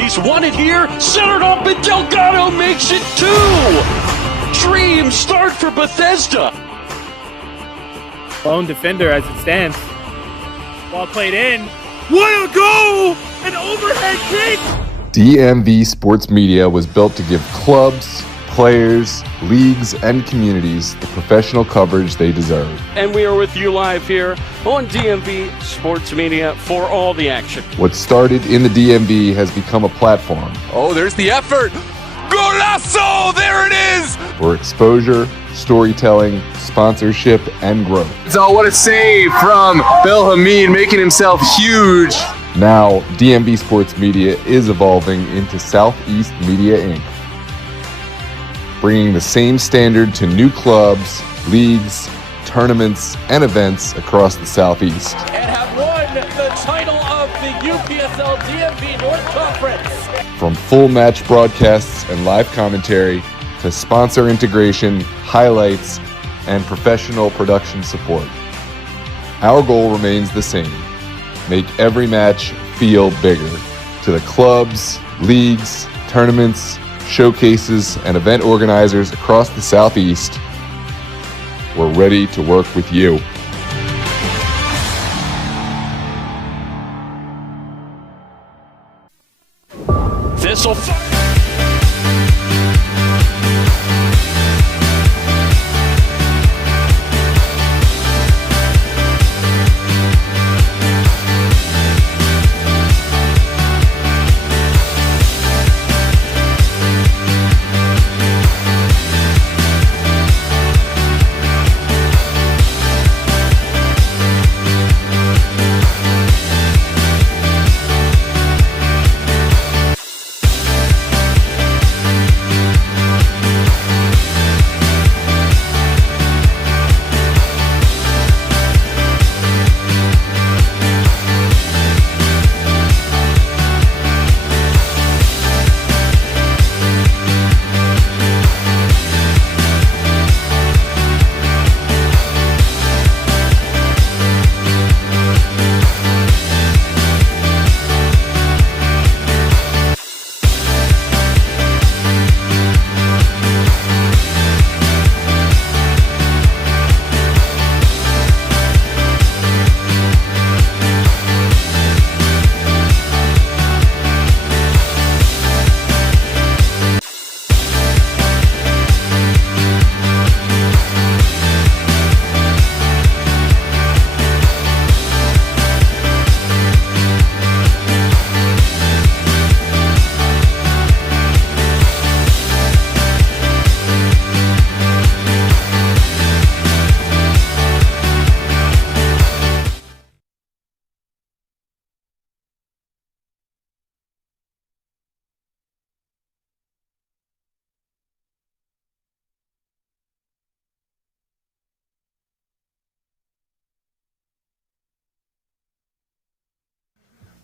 He's won it here, centered up, and Delgado makes it 2! Dream start for Bethesda. Lone defender as it stands. Ball played in. What a goal! An overhead kick! DMV Sports Media was built to give clubs, players, leagues, and communities the professional coverage they deserve. And we are with you live here on DMV Sports Media for all the action. What started in the DMV has become a platform. Oh, there's the effort. Golazo! There it is! For exposure, storytelling, sponsorship, and growth. Oh, what a save from Bill Hamid, making himself huge. Now, DMV Sports Media is evolving into Southeast Media Inc., bringing the same standard to new clubs, leagues, tournaments, and events across the Southeast. And have won the title of the UPSL DMV North Conference. From full match broadcasts and live commentary to sponsor integration, highlights, and professional production support. Our goal remains the same: make every match feel bigger. To the clubs, leagues, tournaments, showcases, and event organizers across the Southeast, we're ready to work with you. This'll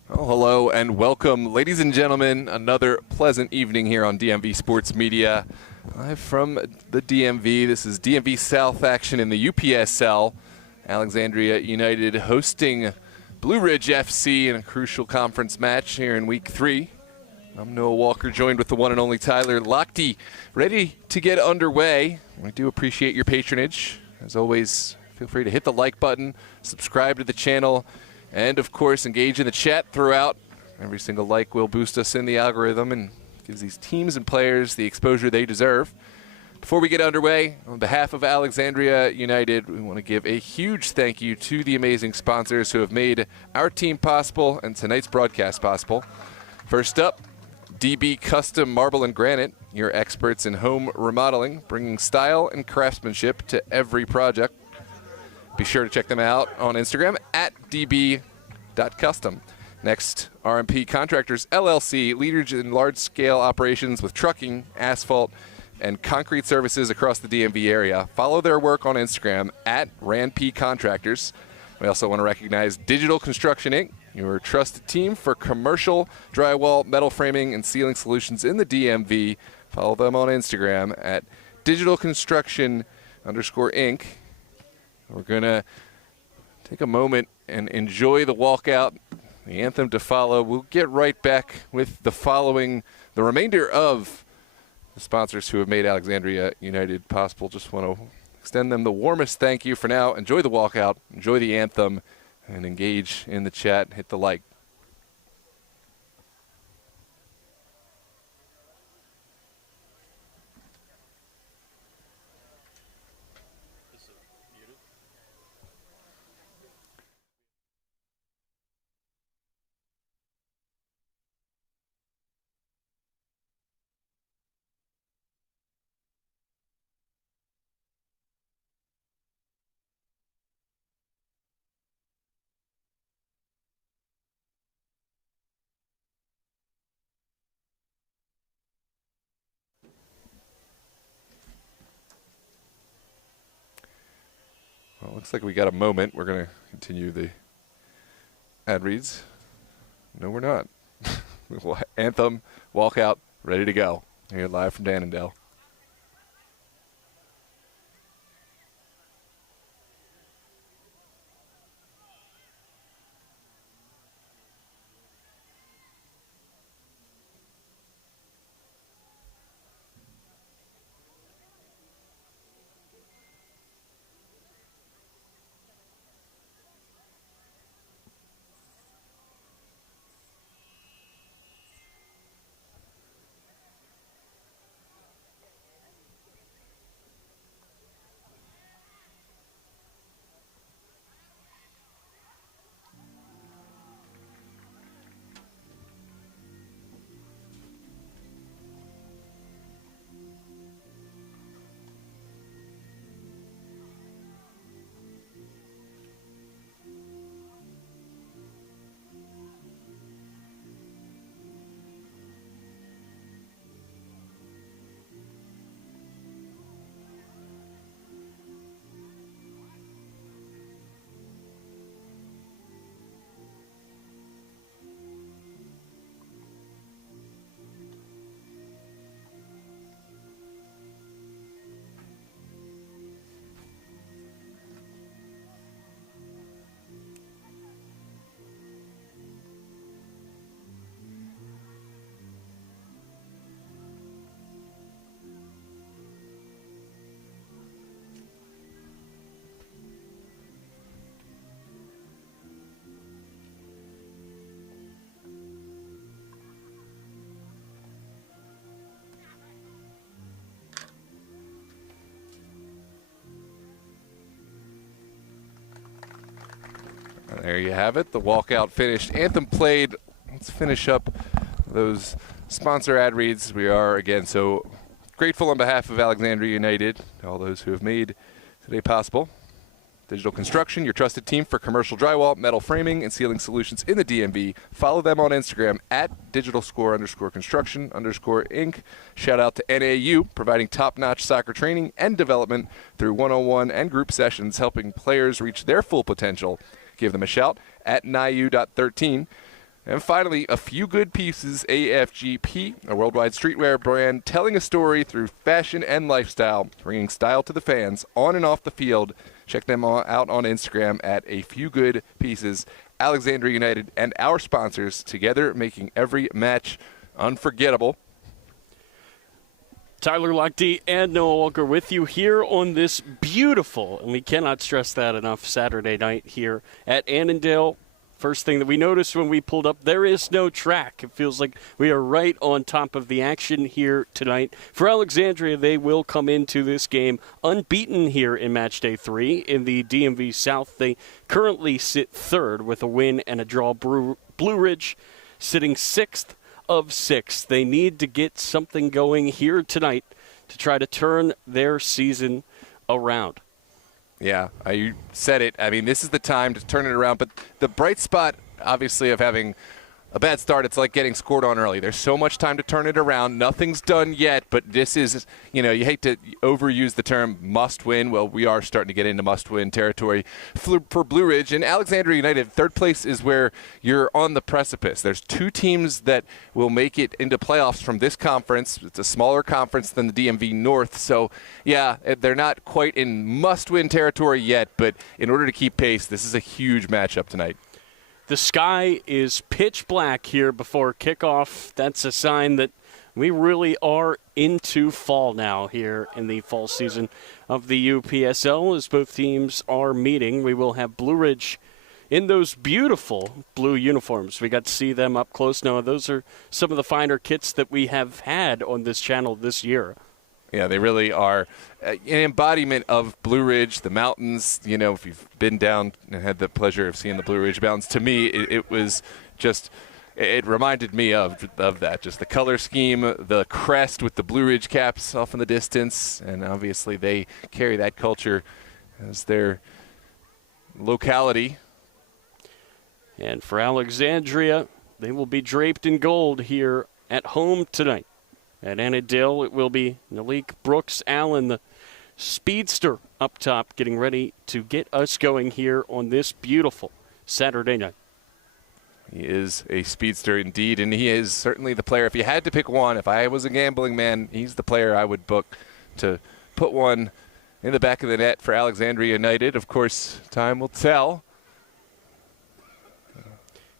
Oh, hello and welcome, ladies and gentlemen. Another pleasant evening here on DMV Sports Media. Live from the DMV. This is DMV South action in the UPSL. Alexandria United hosting Blue Ridge FC in a crucial conference match here in Week 3. I'm Noah Walker, joined with the one and only Tyler Lochte, ready to get underway. We do appreciate your patronage. As always, feel free to hit the like button, subscribe to the channel, and, of course, engage in the chat throughout. Every single like will boost us in the algorithm and gives these teams and players the exposure they deserve. Before we get underway, on behalf of Alexandria United, we want to give a huge thank you to the amazing sponsors who have made our team possible and tonight's broadcast possible. First up, DB Custom Marble and Granite, your experts in home remodeling, bringing style and craftsmanship to every project. Be sure to check them out on Instagram at db.custom. Next, RMP Contractors LLC, leaders in large-scale operations with trucking, asphalt, and concrete services across the DMV area. Follow their work on Instagram at RANP Contractors. We also want to recognize Digital Construction Inc., your trusted team for commercial drywall, metal framing, and ceiling solutions in the DMV. Follow them on Instagram at digitalconstruction_Inc. We're going to take a moment and enjoy the walkout The anthem to follow. We'll get right back with the remainder of the sponsors who have made Alexandria United possible. Just want to extend them the warmest thank you for now. Enjoy the walkout, enjoy the anthem, and engage in the chat. Hit the like. Well, looks like we got a moment. We're going to continue the ad reads. No, we're not. Anthem, walkout, ready to go. Here live from Annandale. There you have it. The walkout finished. Anthem played. Let's finish up those sponsor ad reads. We are, again, so grateful on behalf of Alexandria United, all those who have made today possible. Digital Construction, your trusted team for commercial drywall, metal framing, and ceiling solutions in the DMV. Follow them on Instagram at digitalscore_construction_inc. Shout out to NAU, providing top-notch soccer training and development through one-on-one and group sessions, helping players reach their full potential. Give them a shout at NIU.13. And finally, A Few Good Pieces, AFGP, a worldwide streetwear brand telling a story through fashion and lifestyle, bringing style to the fans on and off the field. Check them out on Instagram at A Few Good Pieces. Alexandria United and our sponsors together making every match unforgettable. Tyler Lochte and Noah Walker with you here on this beautiful, and we cannot stress that enough, Saturday night here at Annandale. First thing that we noticed when we pulled up, there is no track. It feels like we are right on top of the action here tonight. For Alexandria, they will come into this game unbeaten here in Match Day 3. In the DMV South, they currently sit third with a win and a draw. Blue Ridge sitting 6th of 6. They need to get something going here tonight to try to turn their season around. Yeah, you said it. I mean, this is the time to turn it around. But the bright spot, obviously, of having a bad start, it's like getting scored on early. There's so much time to turn it around. Nothing's done yet, but this is, you hate to overuse the term must win. Well, we are starting to get into must win territory for Blue Ridge. And Alexandria United, third place is where you're on the precipice. There's two teams that will make it into playoffs from this conference. It's a smaller conference than the DMV North. So, yeah, they're not quite in must win territory yet, but in order to keep pace, this is a huge matchup tonight. The sky is pitch black here before kickoff. That's a sign that we really are into fall now here in the fall season of the UPSL as both teams are meeting. We will have Blue Ridge in those beautiful blue uniforms. We got to see them up close now. Those are some of the finer kits that we have had on this channel this year. Yeah, they really are an embodiment of Blue Ridge, the mountains. You know, if you've been down and had the pleasure of seeing the Blue Ridge Mountains, to me it was just, it reminded me of that. Just the color scheme, the crest with the Blue Ridge caps off in the distance, and obviously they carry that culture as their locality. And for Alexandria, they will be draped in gold here at home tonight. At Annandale, it will be Malik Brooks Allen, the speedster up top, getting ready to get us going here on this beautiful Saturday night. He is a speedster indeed, and he is certainly the player. If you had to pick one, if I was a gambling man, he's the player I would book to put one in the back of the net for Alexandria United. Of course, time will tell.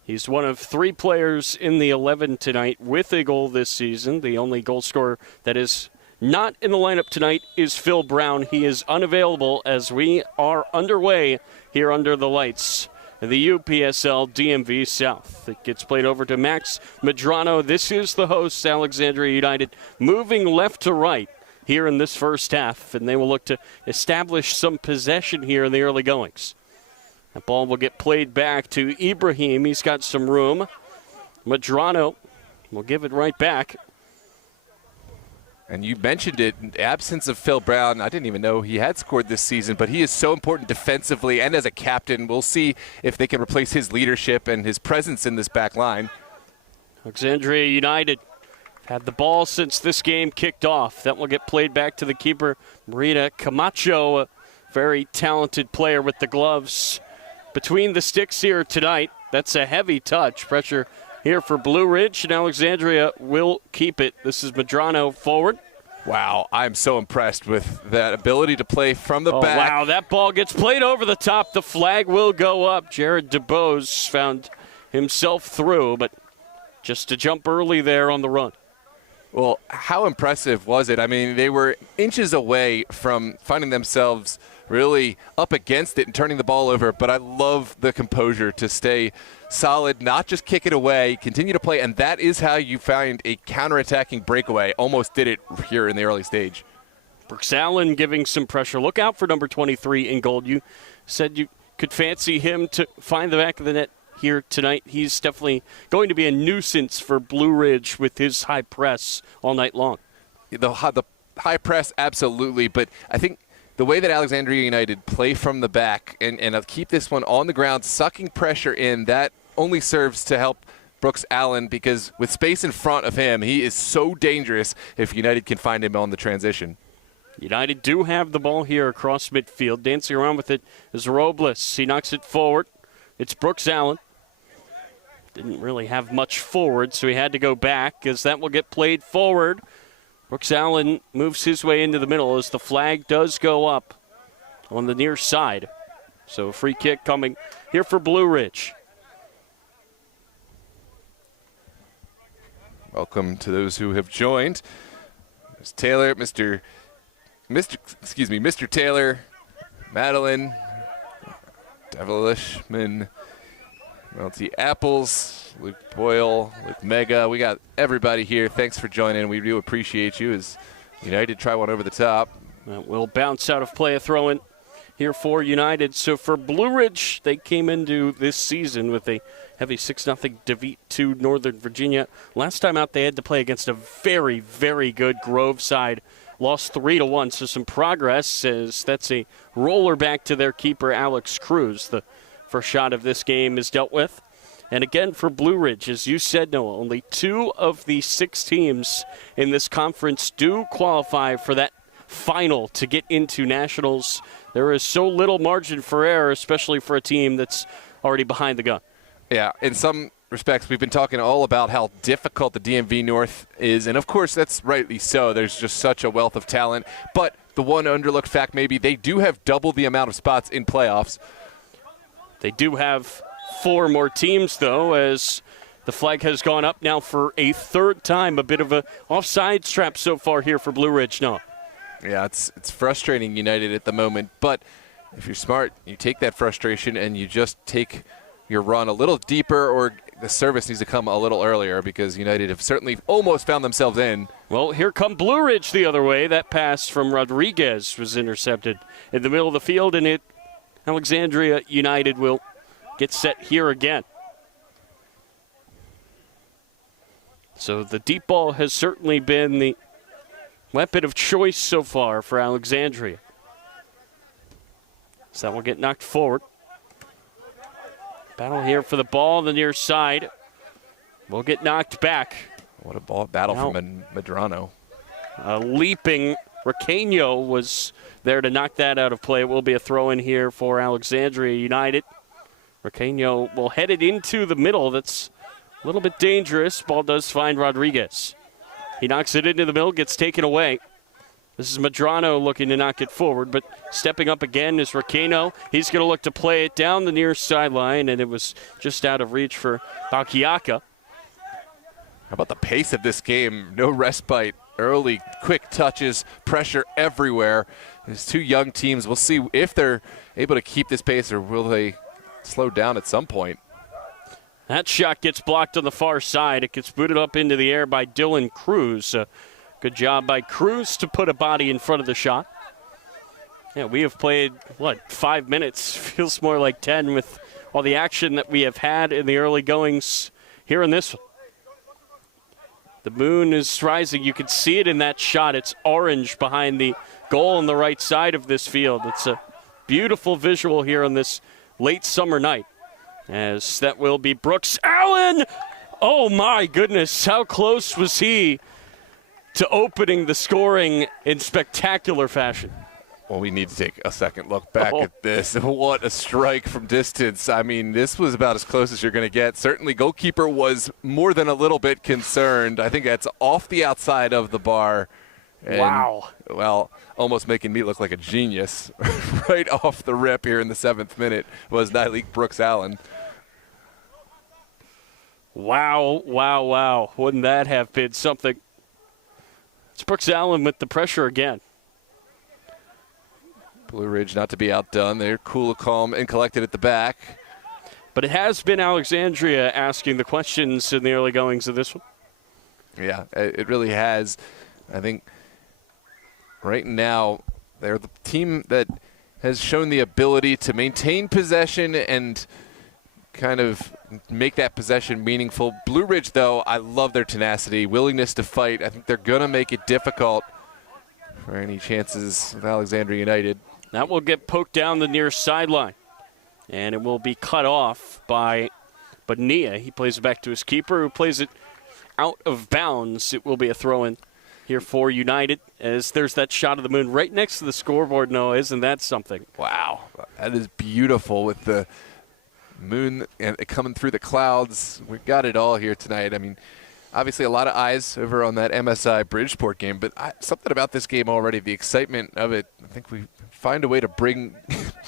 He's one of 3 players in the 11 tonight with a goal this season. The only goal scorer that is not in the lineup tonight is Phil Brown. He is unavailable as we are underway here under the lights in the UPSL DMV South. It gets played over to Max Medrano. This is the hosts, Alexandria United, moving left to right here in this first half, and they will look to establish some possession here in the early goings. That ball will get played back to Ibrahim. He's got some room. Medrano will give it right back. And you mentioned it, in absence of Phil Brown, I didn't even know he had scored this season, but he is so important defensively and as a captain. We'll see if they can replace his leadership and his presence in this back line. Alexandria United had the ball since this game kicked off. That will get played back to the keeper, Marita Camacho, a very talented player with the gloves. Between the sticks here tonight, that's a heavy touch. Pressure here for Blue Ridge, and Alexandria will keep it. This is Medrano forward. Wow, I'm so impressed with that ability to play from the back. Wow, that ball gets played over the top. The flag will go up. Jared DeBose found himself through, but just to jump early there on the run. Well, how impressive was it? I mean, they were inches away from finding themselves really up against it and turning the ball over, but I love the composure to stay solid, not just kick it away, continue to play, and that is how you find a counterattacking breakaway. Almost did it here in the early stage. Brooks Allen giving some pressure. Look out for number 23 in gold. You said you could fancy him to find the back of the net here tonight. He's definitely going to be a nuisance for Blue Ridge with his high press all night long. The high press, absolutely, but I think the way that Alexandria United play from the back and keep this one on the ground, sucking pressure in, that only serves to help Brooks Allen, because with space in front of him, he is so dangerous if United can find him on the transition. United do have the ball here across midfield. Dancing around with it is Robles. He knocks it forward. It's Brooks Allen. Didn't really have much forward, so he had to go back as that will get played forward. Brooks Allen moves his way into the middle as the flag does go up on the near side. So a free kick coming here for Blue Ridge. Welcome to those who have joined. There's Taylor, Mr. Taylor, Madeline, Devilishman, Melty Apples, Luke Boyle, Luke Mega. We got everybody here. Thanks for joining. We do appreciate you as United try one over the top. That will bounce out of play, a throw-in here for United. So for Blue Ridge, they came into this season with a heavy 6-0 defeat to Northern Virginia. Last time out, they had to play against a very, very good Grove side. Lost 3-1, so some progress as that's a roller back to their keeper, Alex Cruz. The first shot of this game is dealt with. And again, for Blue Ridge, as you said, Noah, only 2 of the 6 teams in this conference do qualify for that final to get into nationals. There is so little margin for error, especially for a team that's already behind the gun. Yeah, in some respects, we've been talking all about how difficult the DMV North is, and of course, that's rightly so. There's just such a wealth of talent. But the one underlooked fact maybe, they do have double the amount of spots in playoffs. They do have 4 more teams, though, as the flag has gone up now for a 3rd time. A bit of a offsides trap so far here for Blue Ridge. No. Yeah, it's frustrating United at the moment, but if you're smart, you take that frustration and you just take your run a little deeper, or the service needs to come a little earlier, because United have certainly almost found themselves in. Well, here come Blue Ridge the other way. That pass from Rodriguez was intercepted in the middle of the field, and Alexandria United will get set here again. So the deep ball has certainly been the weapon of choice so far for Alexandria. So that will get knocked forward. Battle here for the ball on the near side. Will get knocked back. What a ball battle from Medrano. Leaping Raqueño was there to knock that out of play. It will be a throw-in here for Alexandria United. Raqueño will head it into the middle. That's a little bit dangerous. Ball does find Rodriguez. He knocks it into the middle, gets taken away. This is Medrano looking to knock it forward, but stepping up again is Raqueño. He's going to look to play it down the near sideline, and it was just out of reach for Bakiaka. How about the pace of this game? No respite, early, quick touches, pressure everywhere. There's 2 young teams. We'll see if they're able to keep this pace, or will they slow down at some point. That shot gets blocked on the far side. It gets booted up into the air by Dylan Cruz. Good job by Cruz to put a body in front of the shot. Yeah, we have played, 5 minutes? Feels more like 10 with all the action that we have had in the early goings here in this one. The moon is rising. You can see it in that shot. It's orange behind the goal on the right side of this field. It's a beautiful visual here on this late summer night. As that will be Brooks Allen. Oh, my goodness. How close was he to opening the scoring in spectacular fashion? Well, we need to take a second look back at this. What a strike from distance. I mean, this was about as close as you're going to get. Certainly, goalkeeper was more than a little bit concerned. I think that's off the outside of the bar. And, wow. Well, almost making me look like a genius. Right off the rip here in the 7th minute was Nyleek Brooks Allen. Wow, wow, wow. Wouldn't that have been something? It's Brooks Allen with the pressure again. Blue Ridge not to be outdone. They're cool, calm, and collected at the back. But it has been Alexandria asking the questions in the early goings of this one. Yeah, it really has. I think right now they're the team that has shown the ability to maintain possession and kind of make that possession meaningful. Blue Ridge, though, I love their tenacity, willingness to fight. I think they're going to make it difficult for any chances of Alexandria United. That will get poked down the near sideline, and it will be cut off by Bonilla. He plays it back to his keeper, who plays it out of bounds. It will be a throw-in here for United, as there's that shot of the moon right next to the scoreboard. No, isn't that something? Wow, that is beautiful with the moon and coming through the clouds. We've got it all here tonight. I mean, obviously a lot of eyes over on that MSI Bridgeport game, but something about this game already, the excitement of it, I think we find a way to bring,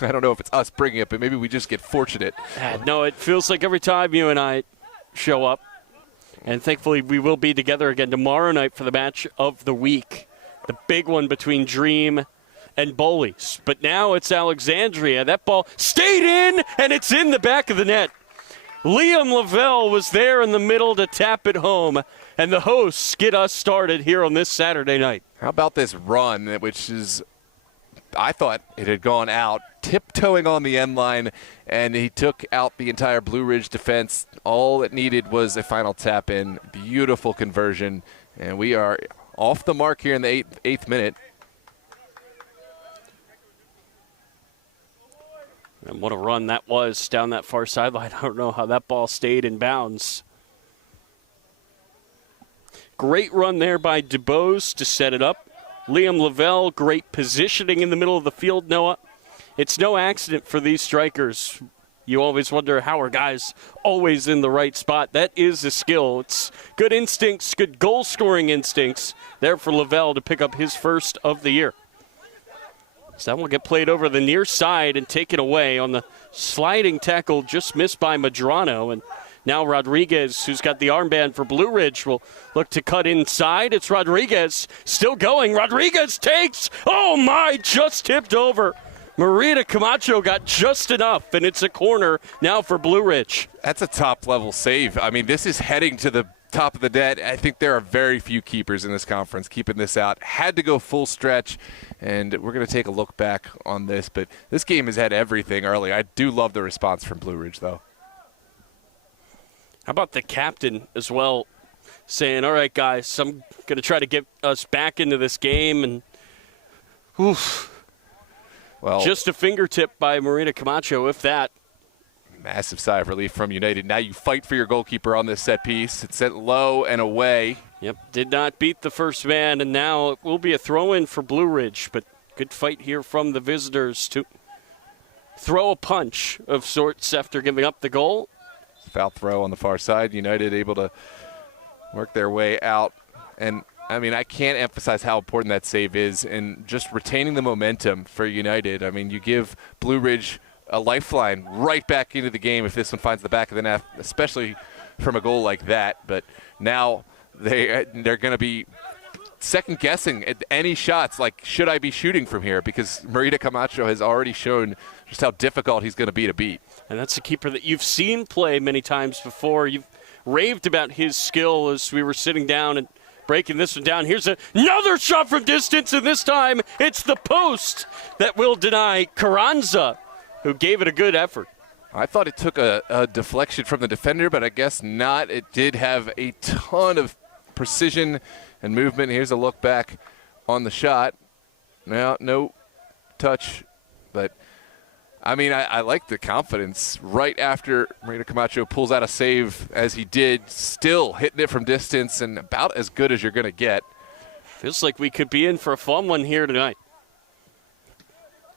I don't know if it's us bringing it, but maybe we just get fortunate. No, it feels like every time you and I show up, and thankfully we will be together again tomorrow night for the match of the week, the big one between Dream and Bowleys. But now it's Alexandria. That ball stayed in, and it's in the back of the net. Liam Lavelle was there in the middle to tap it home, and the hosts get us started here on this Saturday night. How about this run, which is, I thought it had gone out, tiptoeing on the end line, and he took out the entire Blue Ridge defense. All it needed was a final tap in. Beautiful conversion, and we are off the mark here in the eighth minute. And what a run that was down that far sideline. I don't know how that ball stayed in bounds. Great run there by DuBose to set it up. Liam Lavelle, great positioning in the middle of the field, Noah. It's no accident for these strikers. You always wonder, how are guys always in the right spot? That is a skill. It's good instincts, good goal-scoring instincts there for Lavelle to pick up his first of the year. So that will get played over the near side and taken away on the sliding tackle, just missed by Medrano. And now Rodriguez, who's got the armband for Blue Ridge, will look to cut inside. It's Rodriguez still going. Rodriguez takes. Oh, my, just tipped over. Marita Camacho got just enough, and it's a corner now for Blue Ridge. That's a top-level save. I mean, this is heading to the top of the net. I think there are very few keepers in this conference keeping this out. Had to go full stretch, and we're going to take a look back on this. But this game has had everything early. I do love the response from Blue Ridge, though. How about the captain as well, saying, all right, guys, I'm going to try to get us back into this game. And well, just a fingertip by Marita Camacho, if that. Massive sigh of relief from United. Now you fight for your goalkeeper on this set piece. It's sent low and away. Yep, did not beat the first man, and now it will be a throw-in for Blue Ridge. But good fight here from the visitors to throw a punch of sorts after giving up the goal. Foul throw on the far side. United able to work their way out. And, I mean, I can't emphasize how important that save is and just retaining the momentum for United. I mean, you give Blue Ridge a lifeline right back into the game if this one finds the back of the net, especially from a goal like that. But now they're going to be second-guessing at any shots, like, should I be shooting from here? Because Marita Camacho has already shown just how difficult he's going to be to beat. And that's a keeper that you've seen play many times before. You've raved about his skill as we were sitting down and breaking this one down. Here's another shot from distance, and this time it's the post that will deny Carranza, who gave it a good effort. I thought it took a deflection from the defender, but I guess not. It did have a ton of precision and movement. Here's a look back on the shot. Now, no touch, but I mean, I like the confidence right after Marita Camacho pulls out a save as he did, still hitting it from distance and about as good as you're going to get. Feels like we could be in for a fun one here tonight.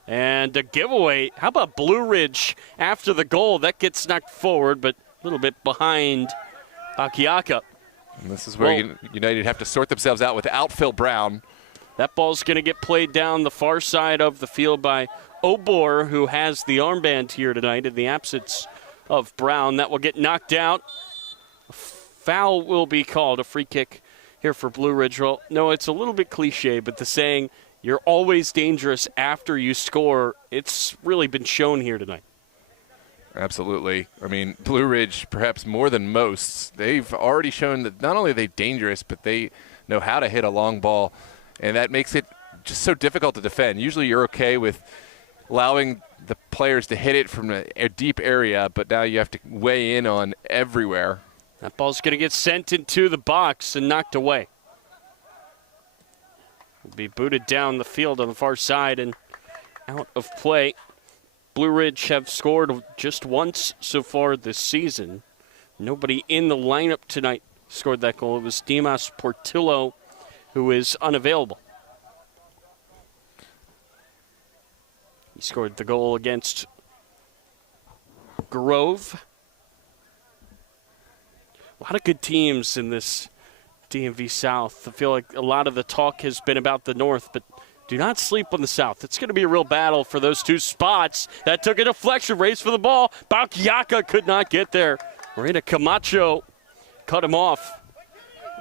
And a giveaway. How about Blue Ridge after the goal? That gets knocked forward, but a little bit behind Akiaka. And this is where United have to sort themselves out without Phil Brown. That ball's going to get played down the far side of the field by Obor, who has the armband here tonight in the absence of Brown. That will get knocked out. A foul will be called, a free kick here for Blue Ridge. Well, no, it's a little bit cliche, but the saying, you're always dangerous after you score, it's really been shown here tonight. Absolutely. I mean, Blue Ridge, perhaps more than most, they've already shown that not only are they dangerous, but they know how to hit a long ball, and that makes it just so difficult to defend. Usually you're okay with allowing the players to hit it from a deep area, but now you have to weigh in on everywhere. That ball's going to get sent into the box and knocked away. Will be booted down the field on the far side and out of play. Blue Ridge have scored just once so far this season. Nobody in the lineup tonight scored that goal. It was Dimas Portillo, who is unavailable. He scored the goal against Grove. A lot of good teams in this DMV South. I feel like a lot of the talk has been about the North, but do not sleep on the South. It's going to be a real battle for those two spots. That took a deflection, race for the ball. Bakiaka could not get there. Marita Camacho cut him off.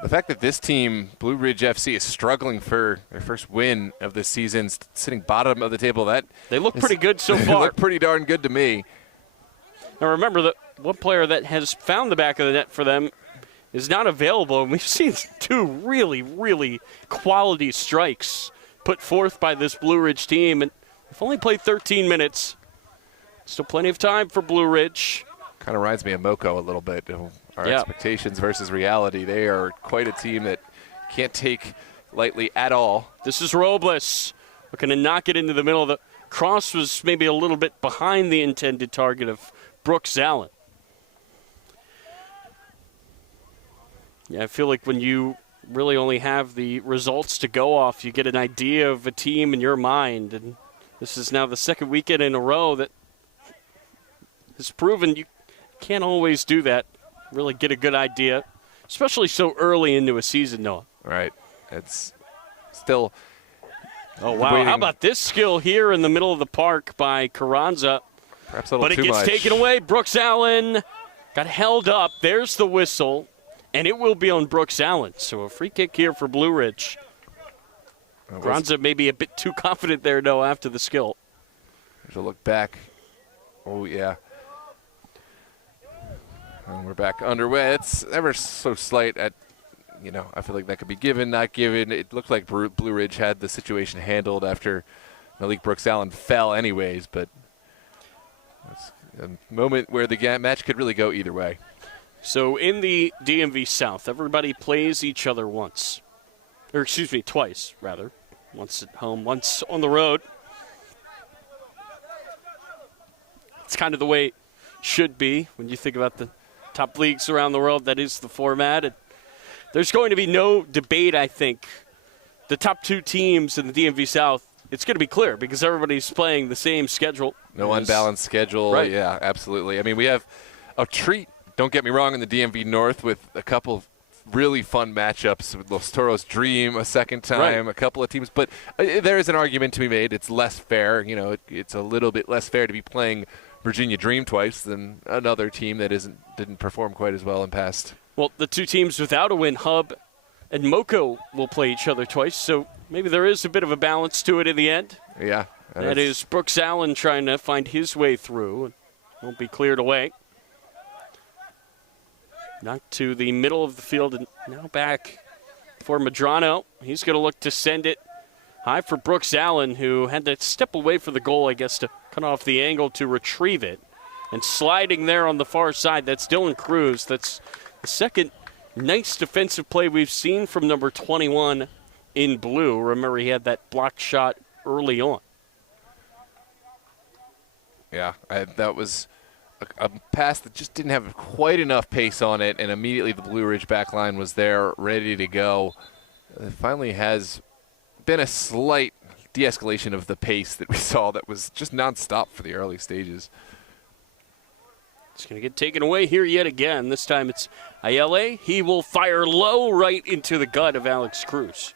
The fact that this team, Blue Ridge FC, is struggling for their first win of the season, sitting bottom of the table, they look pretty good so far. They look pretty darn good to me. Now remember that one player that has found the back of the net for them is not available, and we've seen two really, really quality strikes put forth by this Blue Ridge team, and they've only played 13 minutes. Still plenty of time for Blue Ridge. Kind of reminds me of Moco a little bit. Our expectations versus reality. They are quite a team that can't take lightly at all. This is Robles looking to knock it into the middle. The cross was maybe a little bit behind the intended target of Brooks Allen. Yeah, I feel like when you really only have the results to go off, you get an idea of a team in your mind. And this is now the second weekend in a row that has proven you can't always do that, really get a good idea, especially so early into a season, Noah. Right. It's still Oh, wow. How about this skill here in the middle of the park by Carranza? Perhaps a little but it too gets much. taken away. Brooks Allen got held up. There's the whistle, and it will be on Brooks Allen. So a free kick here for Blue Ridge. Carranza may be a bit too confident there, though, after the skill. There's a look back. Oh, yeah. And we're back underway. It's ever so slight at, I feel like that could be given, not given. It looked like Blue Ridge had the situation handled after Malik Brooks Allen fell anyways, but it's a moment where the match could really go either way. So in the DMV South, everybody plays each other twice, rather. Once at home, once on the road. It's kind of the way it should be when you think about the top leagues around the world. That is the format. And there's going to be no debate, I think. The top two teams in the DMV South, it's going to be clear because everybody's playing the same schedule. No unbalanced schedule. Right. Yeah, absolutely. I mean, we have a treat, don't get me wrong, in the DMV North with a couple of really fun matchups with Los Toros Dream a second time, a couple of teams. But there is an argument to be made. It's less fair. It's a little bit less fair to be playing Virginia Dream twice than another team that didn't perform quite as well in past. Well, the two teams without a win, Hub and Moco, will play each other twice. So maybe there is a bit of a balance to it in the end. Yeah. That is Brooks Allen trying to find his way through. And won't be cleared away. Knocked to the middle of the field and now back for Medrano. He's going to look to send it high for Brooks Allen, who had to step away for the goal, I guess, to cut off the angle to retrieve it. And sliding there on the far side, that's Dylan Cruz. That's the second nice defensive play we've seen from number 21 in blue. Remember, he had that block shot early on. Yeah, that was a pass that just didn't have quite enough pace on it, and immediately the Blue Ridge back line was there, ready to go. It finally has been a slight de-escalation of the pace that we saw that was just nonstop for the early stages. It's going to get taken away here yet again. This time it's Ayala. He will fire low right into the gut of Alex Cruz.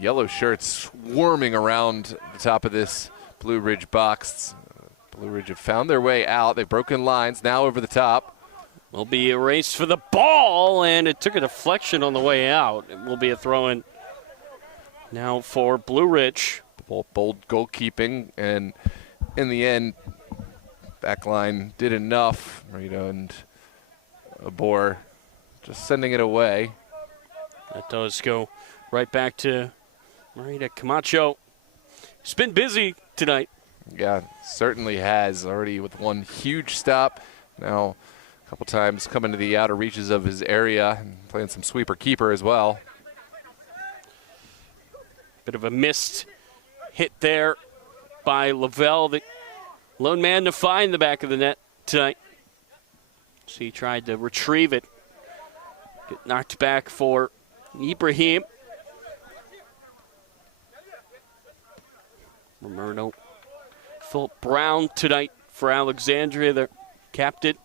Yellow shirts swarming around the top of this Blue Ridge box. Blue Ridge have found their way out. They've broken lines, now over the top. Will be a race for the ball, and it took a deflection on the way out. It will be a throw-in now for Blue Ridge. Bold goalkeeping, and in the end, backline did enough, and Abor just sending it away. That does go right back to Marita Camacho. He's been busy tonight. Yeah, certainly has, already with one huge stop. Now a couple times coming to the outer reaches of his area and playing some sweeper keeper as well. Bit of a missed hit there by Lavelle, the lone man to find the back of the net tonight. So he tried to retrieve it. Get knocked back for Ibrahim. Romerno. Philip Brown tonight for Alexandria, their captain.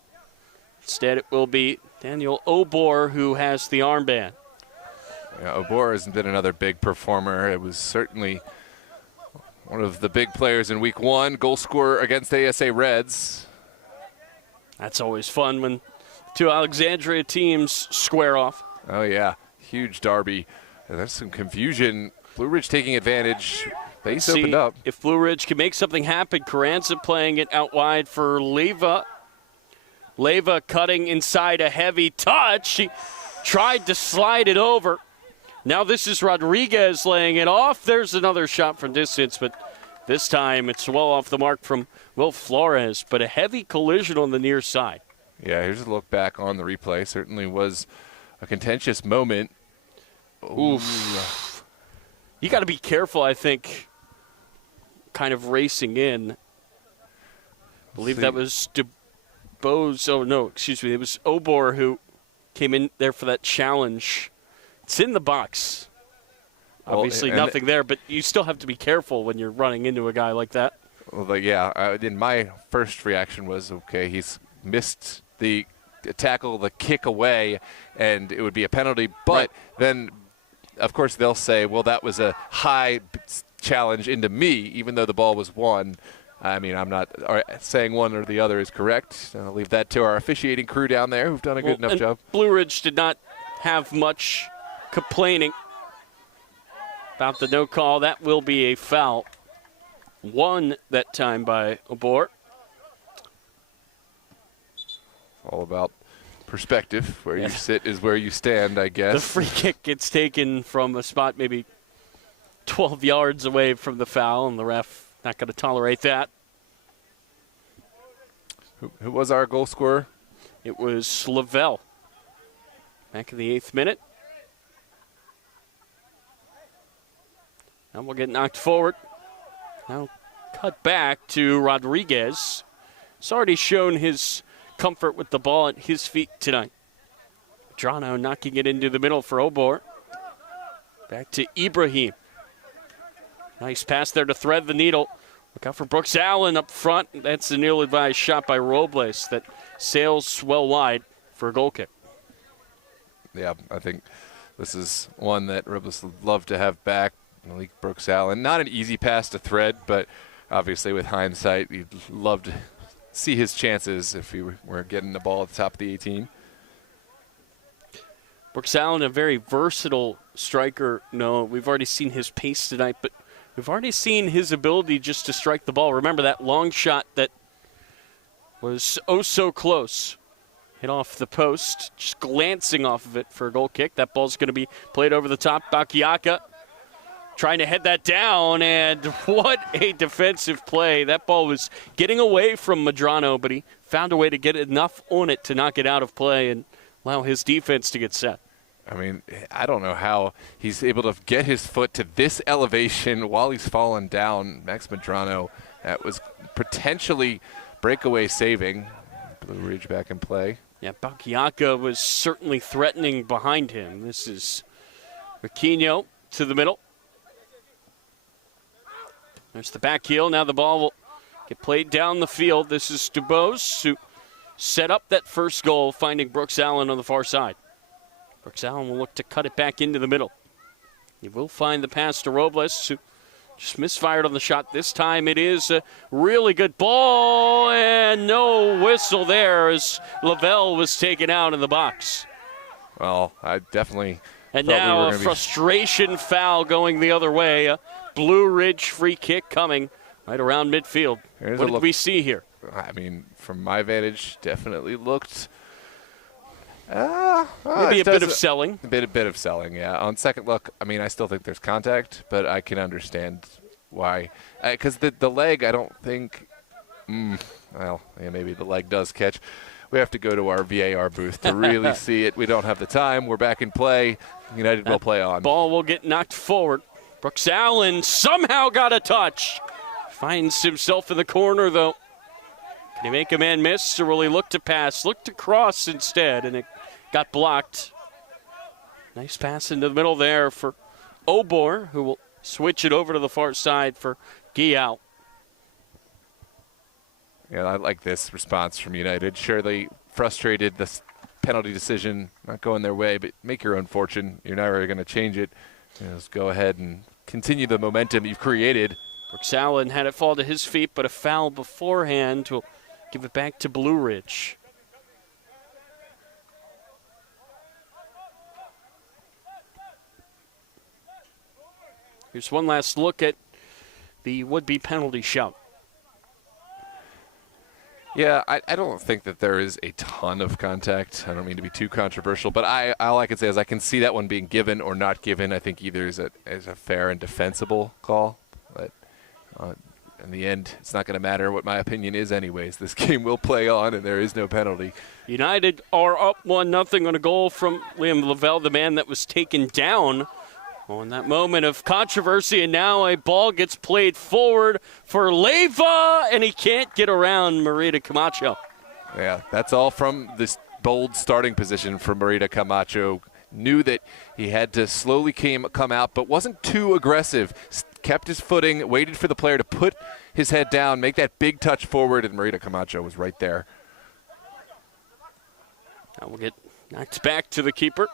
Instead, it will be Daniel Obor who has the armband. Yeah, Obor has been another big performer. It was certainly one of the big players in week one, goal scorer against ASA Reds. That's always fun when two Alexandria teams square off. Oh, yeah. Huge derby. And there's some confusion. Blue Ridge taking advantage. Base opened up. If Blue Ridge can make something happen. Carranza playing it out wide for Leyva. Leyva cutting inside a heavy touch. She tried to slide it over. Now this is Rodriguez laying it off. There's another shot from distance, but this time it's well off the mark from Will Flores, but a heavy collision on the near side. Yeah, here's a look back on the replay. Certainly was a contentious moment. Oof. You got to be careful, I think, kind of racing in. I believe that was DeBose. Oh, no, excuse me. It was Obor who came in there for that challenge. It's in the box. Obviously nothing there, but you still have to be careful when you're running into a guy like that. Well, yeah, my first reaction was, okay, he's missed the tackle the kick away, and it would be a penalty. But then, of course, they'll say, well, that was a high challenge into me, even though the ball was won. I mean, I'm not saying one or the other is correct. I'll leave that to our officiating crew down there who've done a good enough job. Blue Ridge did not have much complaining about the no call. That will be a foul. Won that time by Obor. All about perspective. Where you sit is where you stand, I guess. The free kick gets taken from a spot maybe 12 yards away from the foul, and the ref not going to tolerate that. Who was our goal scorer? It was Lavelle. Back in the 8th minute. Now we'll get knocked forward. Now cut back to Rodriguez. He's already shown his comfort with the ball at his feet tonight. Medrano knocking it into the middle for Obor. Back to Ibrahim. Nice pass there to thread the needle. Look out for Brooks Allen up front. That's an ill-advised shot by Robles that sails well wide for a goal kick. Yeah, I think this is one that Robles would love to have back. Malik Brooks Allen. Not an easy pass to thread, but obviously with hindsight, you'd love to see his chances if he were getting the ball at the top of the 18. Brooks Allen, a very versatile striker. No, we've already seen his pace tonight, but we've already seen his ability just to strike the ball. Remember that long shot that was oh so close. Hit off the post, just glancing off of it for a goal kick. That ball's going to be played over the top. Bakiaka trying to head that down, and what a defensive play. That ball was getting away from Medrano, but he found a way to get enough on it to knock it out of play and allow his defense to get set. I mean, I don't know how he's able to get his foot to this elevation while he's falling down. Max Medrano, that was potentially breakaway saving. Blue Ridge back in play. Yeah, Bakiaka was certainly threatening behind him. This is Aquino to the middle. There's the back heel. Now the ball will get played down the field. This is Dubose who set up that first goal, finding Brooks Allen on the far side. Brooks Allen will look to cut it back into the middle. He will find the pass to Robles, who just misfired on the shot. This time it is a really good ball, and no whistle there as Lavelle was taken out in the box. Well, I definitely And now a frustration foul going the other way. A Blue Ridge free kick coming right around midfield. What did we see here? I mean, from my vantage, definitely looked maybe a bit of selling. A bit of selling, yeah. On second look, I mean, I still think there's contact, but I can understand why. Because the leg, I don't think, well, yeah, maybe the leg does catch. We have to go to our VAR booth to really see it. We don't have the time. We're back in play. United will play on. Ball will get knocked forward. Brooks Allen somehow got a touch. Finds himself in the corner, though. Can he make a man miss, or will he look to pass? Look to cross instead, and it got blocked. Nice pass into the middle there for Obor, who will switch it over to the far side for Guiao. Yeah, I like this response from United. Sure, they frustrated this penalty decision, not going their way, but make your own fortune. You're never going to change it. Just go ahead and continue the momentum you've created. Brooks Allen had it fall to his feet, but a foul beforehand will give it back to Blue Ridge. Here's one last look at the would-be penalty shout. Yeah, I don't think that there is a ton of contact. I don't mean to be too controversial, but all I can say is I can see that one being given or not given. I think either is a fair and defensible call. But in the end, it's not going to matter what my opinion is anyways. This game will play on, and there is no penalty. United are up 1-0 on a goal from Liam Lavelle, the man that was taken down on that moment of controversy, and now a ball gets played forward for Leyva, and he can't get around Merida Camacho. Yeah, that's all from this bold starting position for Merida Camacho. Knew that he had to slowly come out, but wasn't too aggressive. Kept his footing, waited for the player to put his head down, make that big touch forward, and Merida Camacho was right there. Now we'll get knocked back to the keeper.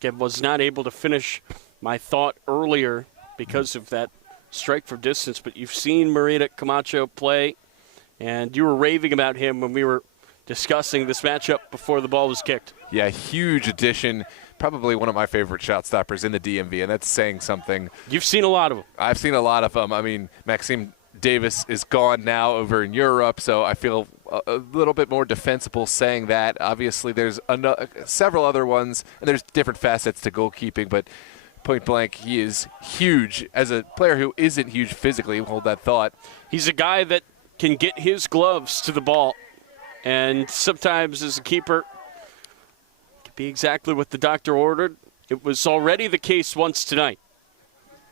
Again, was not able to finish my thought earlier because of that strike from distance, but you've seen Marita Camacho play, and you were raving about him when we were discussing this matchup before the ball was kicked. Yeah, huge addition. Probably one of my favorite shot stoppers in the DMV, and that's saying something. You've seen a lot of them. I've seen a lot of them. I mean, Maxime Davis is gone now over in Europe, so I feel a little bit more defensible saying that. Obviously, there's several other ones, and there's different facets to goalkeeping, but point blank, he is huge. As a player who isn't huge physically, hold that thought. He's a guy that can get his gloves to the ball, and sometimes as a keeper, be exactly what the doctor ordered. It was already the case once tonight,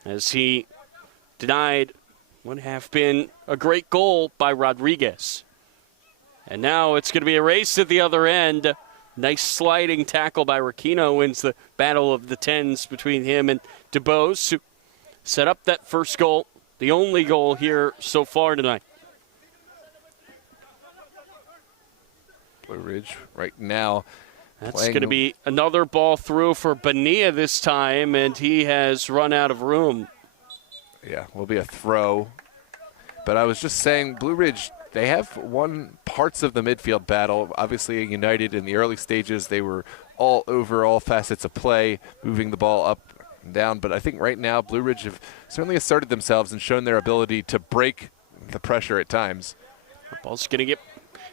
as he denied what would have been a great goal by Rodriguez. And now it's going to be a race at the other end. Nice sliding tackle by Rakino wins the battle of the tens between him and DeBose, who set up that first goal, the only goal here so far tonight. Blue Ridge right now. That's going to be another ball through for Bonilla this time, and he has run out of room. Yeah, will be a throw. But I was just saying, Blue Ridge, they have won parts of the midfield battle. Obviously, United in the early stages, they were all over all facets of play, moving the ball up and down. But I think right now, Blue Ridge have certainly asserted themselves and shown their ability to break the pressure at times. The ball's going to get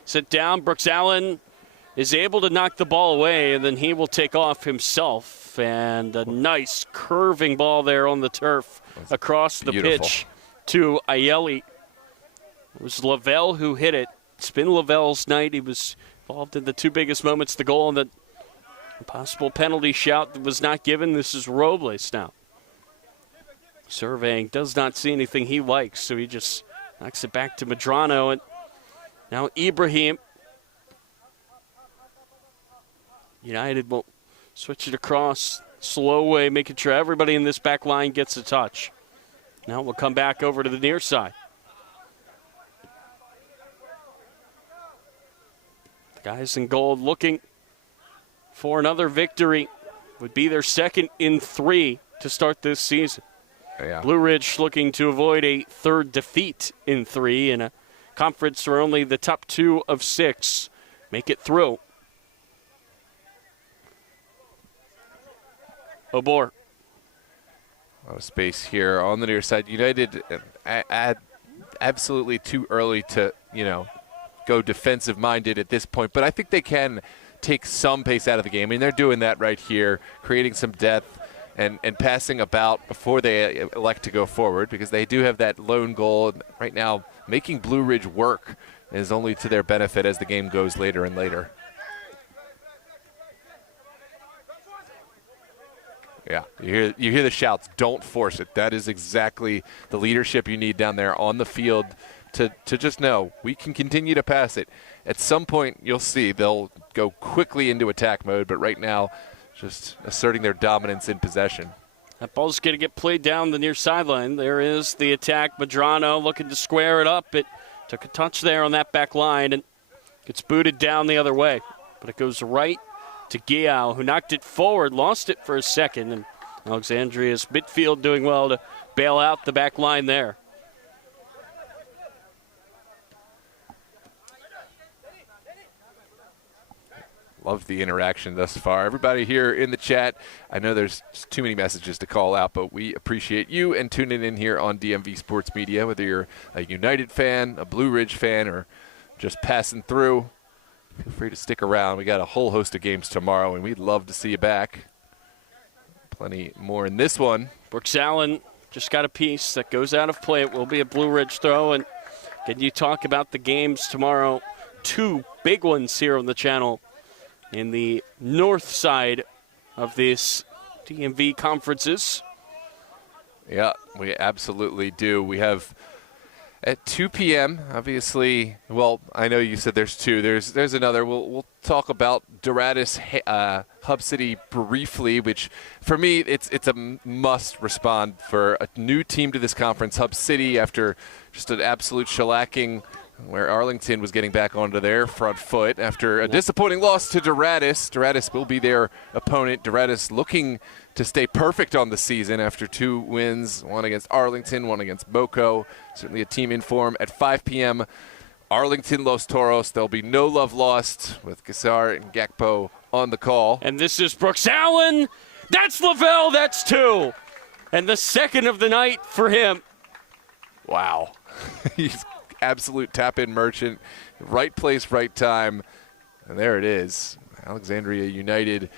set down. Brooks Allen is able to knock the ball away, and then he will take off himself. And a nice curving ball there on the turf across the pitch to Ayeli. It was Lavelle who hit it. It's been Lavelle's night. He was involved in the two biggest moments, the goal and the possible penalty shout that was not given. This is Robles now. Surveying, does not see anything he likes, so he just knocks it back to Medrano. And now Ibrahim. United will switch it across, slow way, making sure everybody in this back line gets a touch. Now we'll come back over to the near side. The guys in gold looking for another victory. Would be their second in 3 to start this season. Yeah. Blue Ridge looking to avoid a third defeat in 3 in a conference where only the top 2 of 6 make it through. Obor. A lot of space here on the near side. United absolutely too early to, go defensive-minded at this point. But I think they can take some pace out of the game. I mean, they're doing that right here, creating some depth and passing about before they elect to go forward, because they do have that lone goal. Right now, making Blue Ridge work is only to their benefit as the game goes later and later. Yeah, you hear the shouts, don't force it. That is exactly the leadership you need down there on the field to just know we can continue to pass it. At some point, you'll see they'll go quickly into attack mode, but right now, just asserting their dominance in possession. That ball's going to get played down the near sideline. There is the attack. Medrano looking to square it up. It took a touch there on that back line and gets booted down the other way. But it goes right to Guiao, who knocked it forward, lost it for a second, and Alexandria's midfield doing well to bail out the back line there. Love the interaction thus far. Everybody here in the chat, I know there's just too many messages to call out, but we appreciate you and tuning in here on DMV Sports Media, whether you're a United fan, a Blue Ridge fan, or just passing through. Feel free to stick around. We got a whole host of games tomorrow, and we'd love to see you back. Plenty more in this one. Brooks Allen just got a piece that goes out of play. It will be a Blue Ridge throw. And can you talk about the games tomorrow? 2 big ones here on the channel in the north side of this DMV conferences. Yeah, we absolutely do. We have at 2 p.m., obviously, well, I know you said there's 2. There's another. We'll talk about Doratus Hub City briefly, which for me, it's a must respond for a new team to this conference. Hub City, after just an absolute shellacking where Arlington was getting back onto their front foot after a disappointing loss to Doratus. Doratus will be their opponent. Doratus looking to stay perfect on the season after 2 wins, one against Arlington, one against Moco. Certainly a team in form at 5 p.m. Arlington Los Toros. There'll be no love lost with Gassar and Gakpo on the call. And this is Brooks Allen. That's Lavelle. That's 2. And the second of the night for him. Wow. He's absolute tap-in merchant. Right place, right time. And there it is. Alexandria United,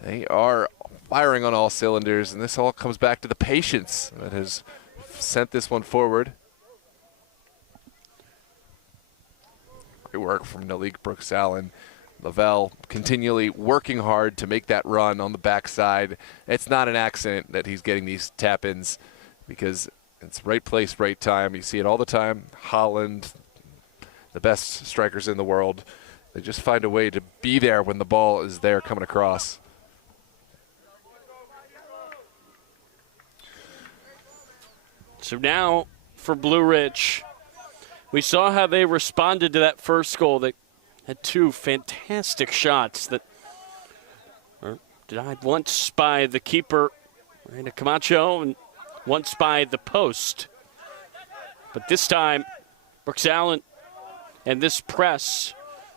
they are firing on all cylinders, and this all comes back to the patience that has sent this one forward. Great work from Nalik Brooks Allen. Lavelle continually working hard to make that run on the backside. It's not an accident that he's getting these tap-ins because it's right place, right time. You see it all the time. Holland, the best strikers in the world, they just find a way to be there when the ball is there coming across. So now for Blue Ridge, we saw how they responded to that first goal. They had 2 fantastic shots that were denied once by the keeper, Reina Camacho, and once by the post. But this time, Brooks Allen and this press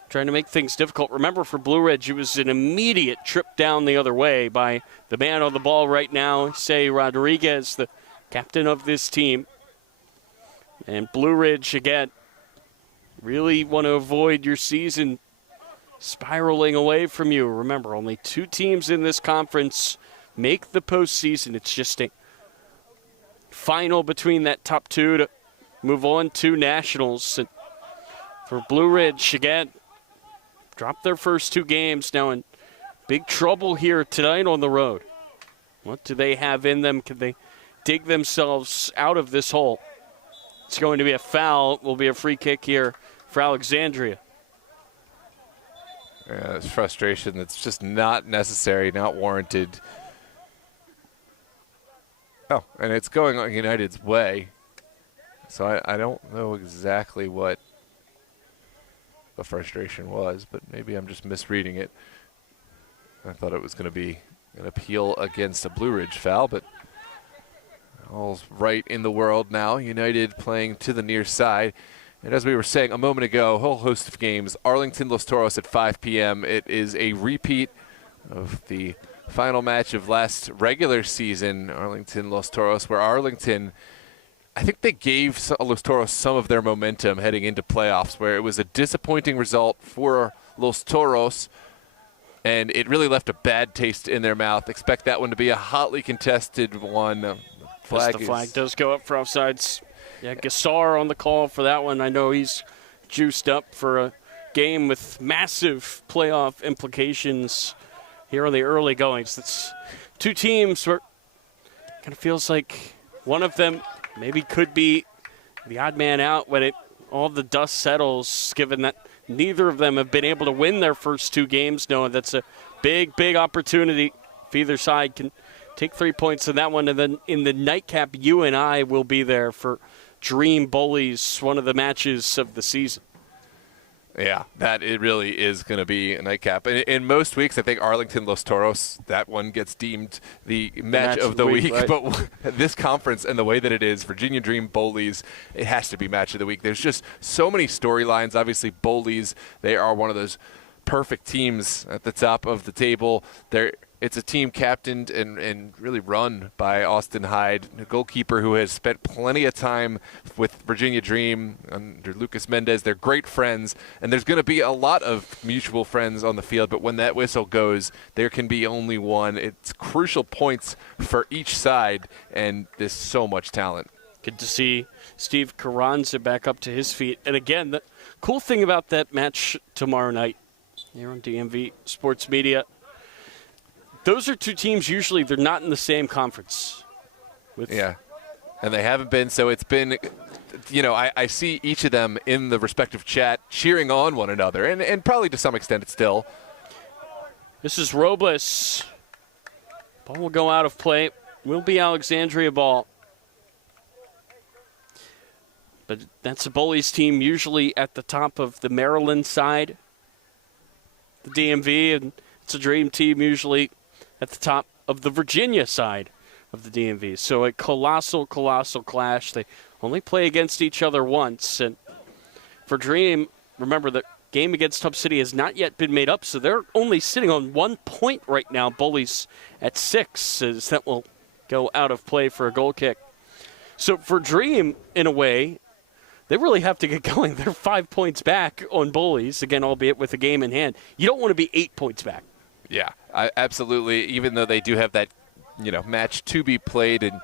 trying to make things difficult. Remember, for Blue Ridge, it was an immediate trip down the other way by the man on the ball right now, Say Rodriguez, the captain of this team. And Blue Ridge, again, really want to avoid your season spiraling away from you. Remember, only 2 teams in this conference make the postseason. It's just a final between that top 2 to move on to nationals. And for Blue Ridge, again, dropped their first 2 games, now in big trouble here tonight on the road. What do they have in them? Can they dig themselves out of this hole? It's going to be a foul. It will be a free kick here for Alexandria. Yeah, it's frustration that's just not necessary, not warranted. Oh, and it's going on United's way. So I don't know exactly what the frustration was, but maybe I'm just misreading it. I thought it was going to be an appeal against a Blue Ridge foul, but all's right in the world now. United playing to the near side. And as we were saying a moment ago, a whole host of games. Arlington Los Toros at 5 p.m. It is a repeat of the final match of last regular season, Arlington Los Toros, where Arlington, I think they gave Los Toros some of their momentum heading into playoffs, where it was a disappointing result for Los Toros, and it really left a bad taste in their mouth. Expect that one to be a hotly contested one. The flag does go up for offsides. Yeah, Gassar on the call for that one. I know he's juiced up for a game with massive playoff implications here on the early goings. That's 2 teams where it kind of feels like one of them maybe could be the odd man out when all the dust settles, given that neither of them have been able to win their first 2 games. No, that's a big, big opportunity if either side can take 3 points in that one. And then in the nightcap, you and I will be there for Dream Bullies, one of the matches of the season. Yeah, that it really is going to be a nightcap. In most weeks, I think Arlington Los Toros, that one gets deemed the match of the week. Right. But this conference and the way that it is, Virginia Dream Bullies, it has to be match of the week. There's just so many storylines. Obviously, Bullies, they are one of those perfect teams at the top of the table. It's a team captained and really run by Austin Hyde, a goalkeeper who has spent plenty of time with Virginia Dream under Lucas Mendez. They're great friends, and there's going to be a lot of mutual friends on the field, but when that whistle goes, there can be only one. It's crucial points for each side, and there's so much talent. Good to see Steve Carranza back up to his feet. And again, the cool thing about that match tomorrow night here on DMV Sports Media, those are 2 teams, usually they're not in the same conference. Yeah, and they haven't been, so it's been, I see each of them in the respective chat cheering on one another, and probably to some extent it's still. This is Robles. Ball will go out of play. Will be Alexandria ball. But that's the Bullies team usually at the top of the Maryland side, the DMV, and it's a Dream team usually at the top of the Virginia side of the DMV. So a colossal clash. They only play against each other once. And for Dream, remember the game against Hub City has not yet been made up, so they're only sitting on 1 point right now. Bullies at 6, as that will go out of play for a goal kick. So for Dream, in a way, they really have to get going. They're 5 points back on Bullies, again, albeit with a game in hand. You don't want to be 8 points back. Yeah, absolutely. Even though they do have that, match to be played, and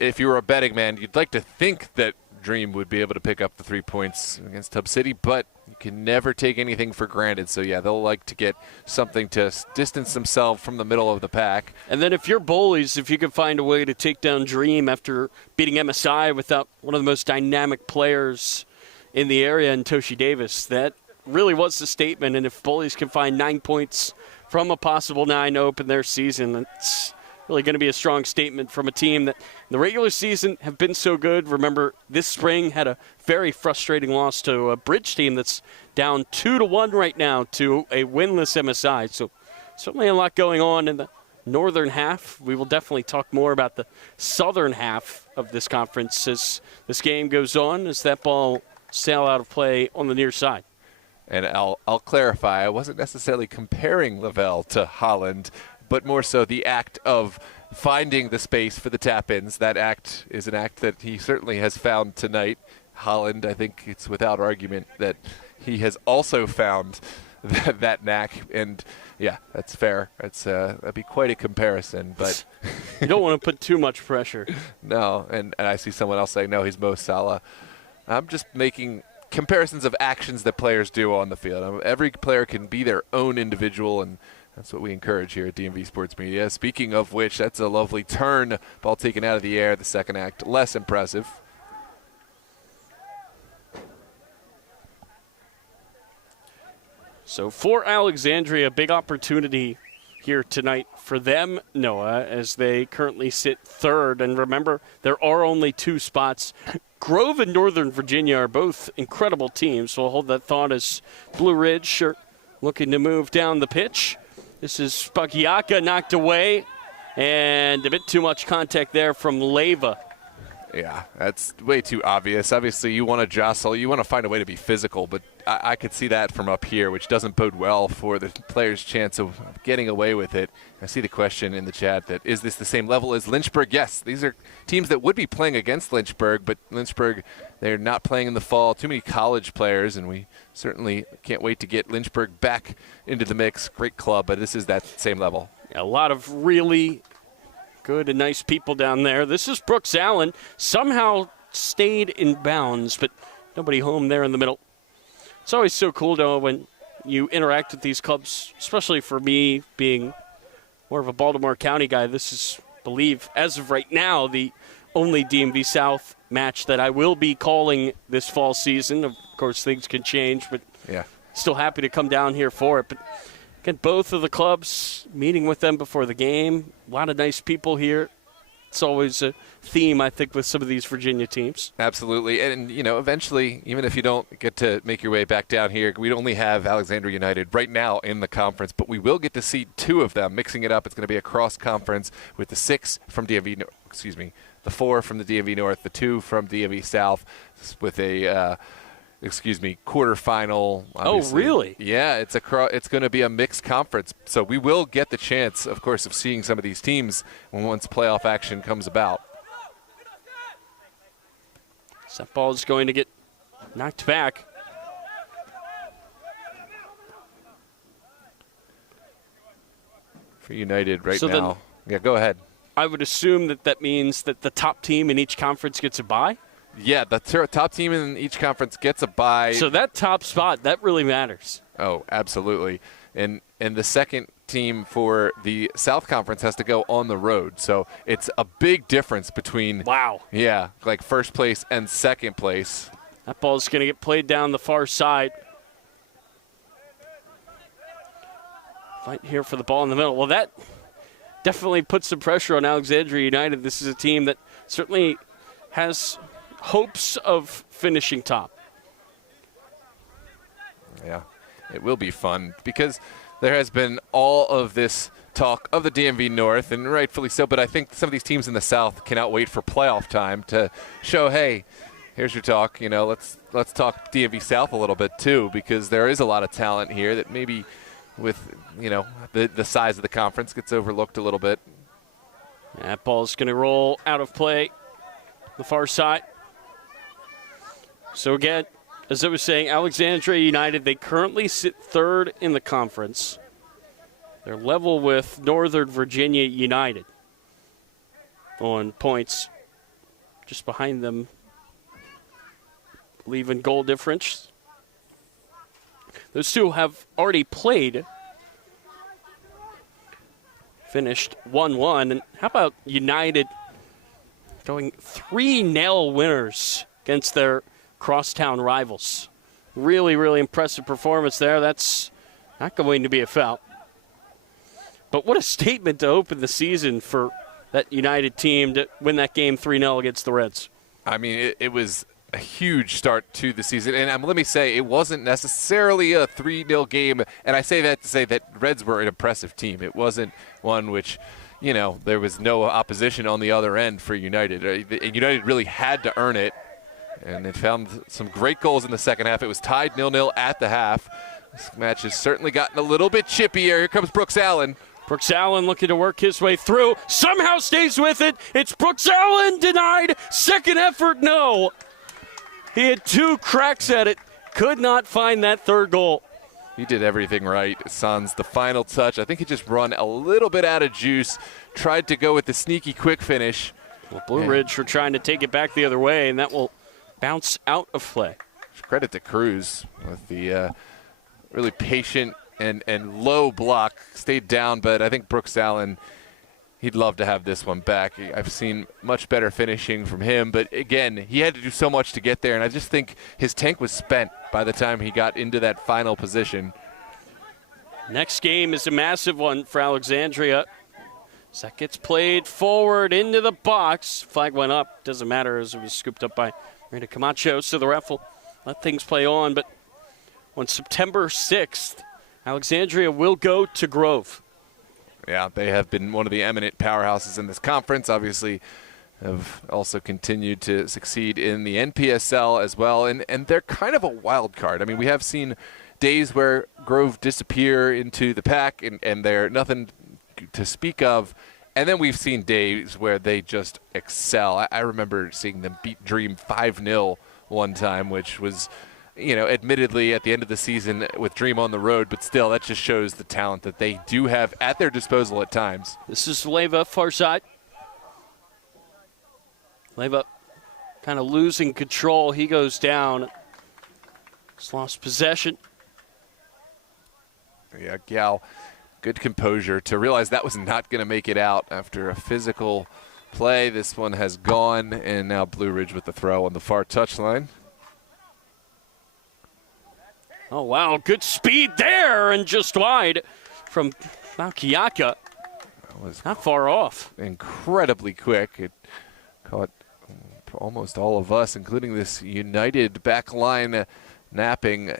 if you were a betting man, you'd like to think that Dream would be able to pick up the 3 points against Hub City, but you can never take anything for granted. So, yeah, they'll like to get something to distance themselves from the middle of the pack. And then if you're Bullies, if you can find a way to take down Dream after beating MSI without one of the most dynamic players in the area in Toshi Davis, that really was the statement. And if Bullies can find 9 points from a possible 9 to open their season, it's really going to be a strong statement from a team that in the regular season have been so good. Remember, this spring had a very frustrating loss to a Bridge team that's down 2-1 right now to a winless MSI. So certainly a lot going on in the northern half. We will definitely talk more about the southern half of this conference as this game goes on, as that ball sail out of play on the near side. And I'll clarify, I wasn't necessarily comparing Lavelle to Holland, but more so the act of finding the space for the tap-ins. That act is an act that he certainly has found tonight. Holland, I think it's without argument that he has also found that knack. And, yeah, that's fair. That'd be quite a comparison. But you don't want to put too much pressure. No, and I see someone else saying, no, he's Mo Salah. I'm just making comparisons of actions that players do on the field. Every player can be their own individual, and that's what we encourage here at DMV Sports Media. Speaking of which, that's a lovely turn. Ball taken out of the air. The second act, less impressive. So for Alexandria, big opportunity here tonight for them, Noah, as they currently sit third. And remember, there are only 2 spots. Grove and Northern Virginia are both incredible teams, so we'll hold that thought as Blue Ridge are looking to move down the pitch. This is Spagiaka knocked away, and a bit too much contact there from Leyva. Yeah, that's way too obvious. Obviously, you want to jostle. You want to find a way to be physical, but I could see that from up here, which doesn't bode well for the player's chance of getting away with it. I see the question in the chat that, is this the same level as Lynchburg? Yes, these are teams that would be playing against Lynchburg, but Lynchburg, they're not playing in the fall. Too many college players, and we certainly can't wait to get Lynchburg back into the mix. Great club, but this is that same level. A lot of really good and nice people down there. This is Brooks Allen. Somehow stayed in bounds, but nobody home there in the middle. It's always so cool, though, when you interact with these clubs, especially for me being more of a Baltimore County guy. This is, I believe, as of right now, the only DMV South match that I will be calling this fall season. Of course, things can change, but yeah, still happy to come down here for it. But again, both of the clubs, meeting with them before the game. A lot of nice people here. It's always a theme, I think, with some of these Virginia teams. Absolutely. And, eventually, even if you don't get to make your way back down here, we only have Alexandria United right now in the conference, but we will get to see 2 of them. Mixing it up, it's going to be a cross-conference with the 6 from DMV, the 4 from the DMV North, the 2 from DMV South, with a quarterfinal. Obviously. Oh, really? Yeah, it's going to be a mixed conference. So we will get the chance, of course, of seeing some of these teams once playoff action comes about. So that ball is going to get knocked back. For United right so now. Yeah, go ahead. I would assume that means that the top team in each conference gets a bye? Yeah, the top team in each conference gets a bye. So that top spot, that really matters. Oh, absolutely. And the second team for the South Conference has to go on the road. So it's a big difference between, wow, yeah, like first place and second place. That ball is going to get played down the far side. Fight here for the ball in the middle. Well, that definitely puts some pressure on Alexandria United. This is a team that certainly has hopes of finishing top. Yeah, it will be fun because there has been all of this talk of the DMV North, and rightfully so, but I think some of these teams in the South cannot wait for playoff time to show, hey, here's your talk. Let's talk DMV South a little bit too, because there is a lot of talent here that maybe with, the size of the conference gets overlooked a little bit. That ball's going to roll out of play, the far side. So again, as I was saying, Alexandria United, they currently sit third in the conference. They're level with Northern Virginia United on points, just behind them, leaving goal difference. Those two have already played, finished 1-1. And how about United going 3-0 winners against their crosstown rivals? Really, really impressive performance there. That's not going to be a foul. But what a statement to open the season for that United team to win that game 3-0 against the Reds. I mean, it was a huge start to the season. And let me say, it wasn't necessarily a 3-0 game. And I say that to say that Reds were an impressive team. It wasn't one which, there was no opposition on the other end for United. United really had to earn it. And it found some great goals in the second half. It was tied 0-0 at the half. This match has certainly gotten a little bit chippier. Here comes Brooks Allen. Brooks Allen looking to work his way through. Somehow stays with it. It's Brooks Allen denied. Second effort, no. He had two cracks at it. Could not find that third goal. He did everything right. Sans the final touch. I think he just run a little bit out of juice. Tried to go with the sneaky quick finish. Well, Blue Ridge were trying to take it back the other way, and that will bounce out of play. Credit to Cruz with the really patient and low block. Stayed down, but I think Brooks Allen, he'd love to have this one back. I've seen much better finishing from him, but again, he had to do so much to get there, and I just think his tank was spent by the time he got into that final position. Next game is a massive one for Alexandria. So that gets played forward into the box. Flag went up. Doesn't matter as it was scooped up by Rita Camacho, so the ref will let things play on. But on September 6th, Alexandria will go to Grove. Yeah, they have been one of the eminent powerhouses in this conference. Obviously, have also continued to succeed in the NPSL as well. And they're kind of a wild card. I mean, we have seen days where Grove disappear into the pack and they're nothing to speak of. And then we've seen days where they just excel. I remember seeing them beat Dream 5-0 one time, which was, admittedly at the end of the season with Dream on the road, but still that just shows the talent that they do have at their disposal at times. This is Leyva, far side. Leyva kind of losing control. He goes down. He's lost possession. Yeah, Gal, good composure to realize that was not going to make it out after a physical play. This one has gone, and now Blue Ridge with the throw on the far touchline. Oh, wow, good speed there and just wide from Malkiaka. Was not far off. Incredibly quick. It caught almost all of us, including this United back line napping.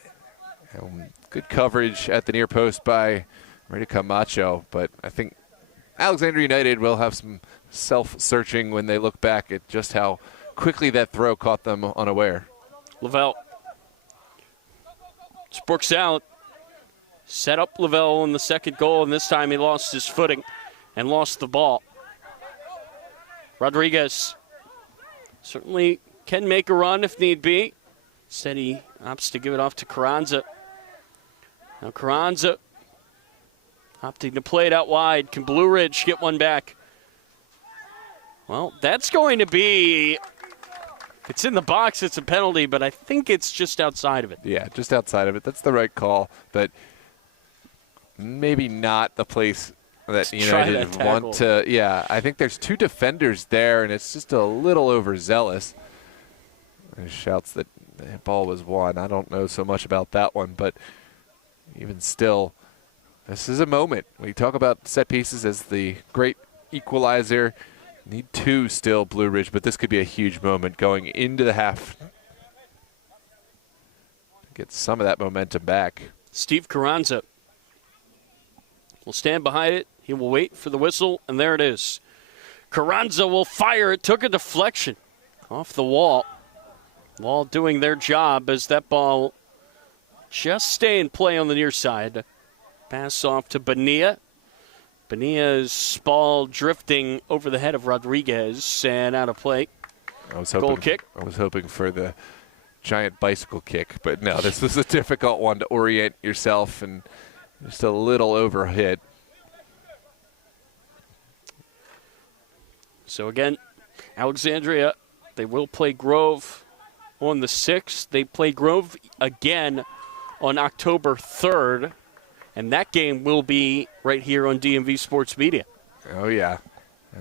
Good coverage at the near post by Rita Camacho, but I think Alexandria United will have some self-searching when they look back at just how quickly that throw caught them unaware. Lavelle. It's Brooks Allen. Set up Lavelle in the second goal, and this time he lost his footing and lost the ball. Rodriguez certainly can make a run if need be. Instead, he opts to give it off to Carranza. Now Carranza opting to play it out wide. Can Blue Ridge get one back? Well, that's going to be, if it's in the box, it's a penalty, but I think it's just outside of it. Yeah, just outside of it. That's the right call, but maybe not the place that United want to. Yeah, I think there's two defenders there, and it's just a little overzealous. There's shouts that the ball was won. I don't know so much about that one, but even still, this is a moment. We talk about set pieces as the great equalizer. Need 2 still, Blue Ridge, but this could be a huge moment going into the half. Get some of that momentum back. Steve Carranza will stand behind it. He will wait for the whistle, and there it is. Carranza will fire. It took a deflection off the wall. Wall doing their job as that ball just stay in play on the near side. Pass off to Bonilla. Bonilla's ball drifting over the head of Rodriguez and out of play. Goal kick. I was hoping for the giant bicycle kick, but no, this was a difficult one to orient yourself and just a little overhit. So again, Alexandria, they will play Grove on the 6th. They play Grove again on October 3rd, and that game will be right here on DMV Sports Media. Oh, yeah,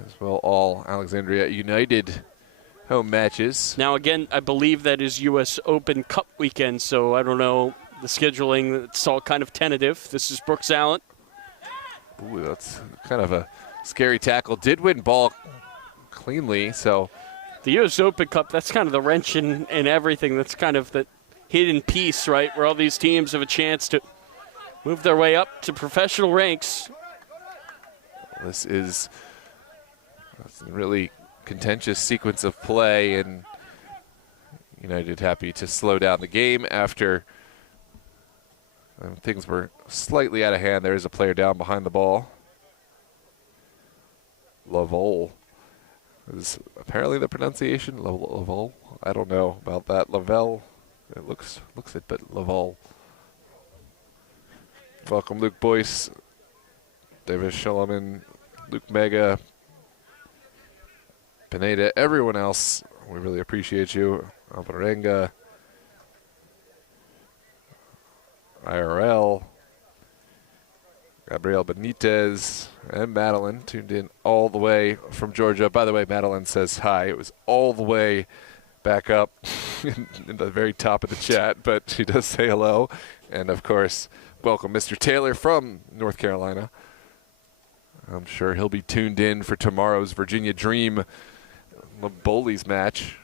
as well all Alexandria United home matches. Now, again, I believe that is U.S. Open Cup weekend, so I don't know the scheduling. It's all kind of tentative. This is Brooks Allen. Ooh, that's kind of a scary tackle. Did win ball cleanly, so. The U.S. Open Cup, that's kind of the wrench in everything. That's kind of the hidden piece, right, where all these teams have a chance to move their way up to professional ranks. This is a really contentious sequence of play, and United happy to slow down the game after things were slightly out of hand. There is a player down behind the ball. Lavole is apparently the pronunciation. Lavole. I don't know about that. Lavelle. It looks it, but Lavole. Welcome, Luke Boyce, David Shulman, Luke Mega, Pineda, everyone else. We really appreciate you. Alvarenga, IRL, Gabriel Benitez, and Madeline tuned in all the way from Georgia. By the way, Madeline says hi. It was all the way back up in the very top of the chat, but she does say hello. And, of course, welcome Mr. Taylor from North Carolina. I'm sure he'll be tuned in for tomorrow's Virginia Dream Bowlies match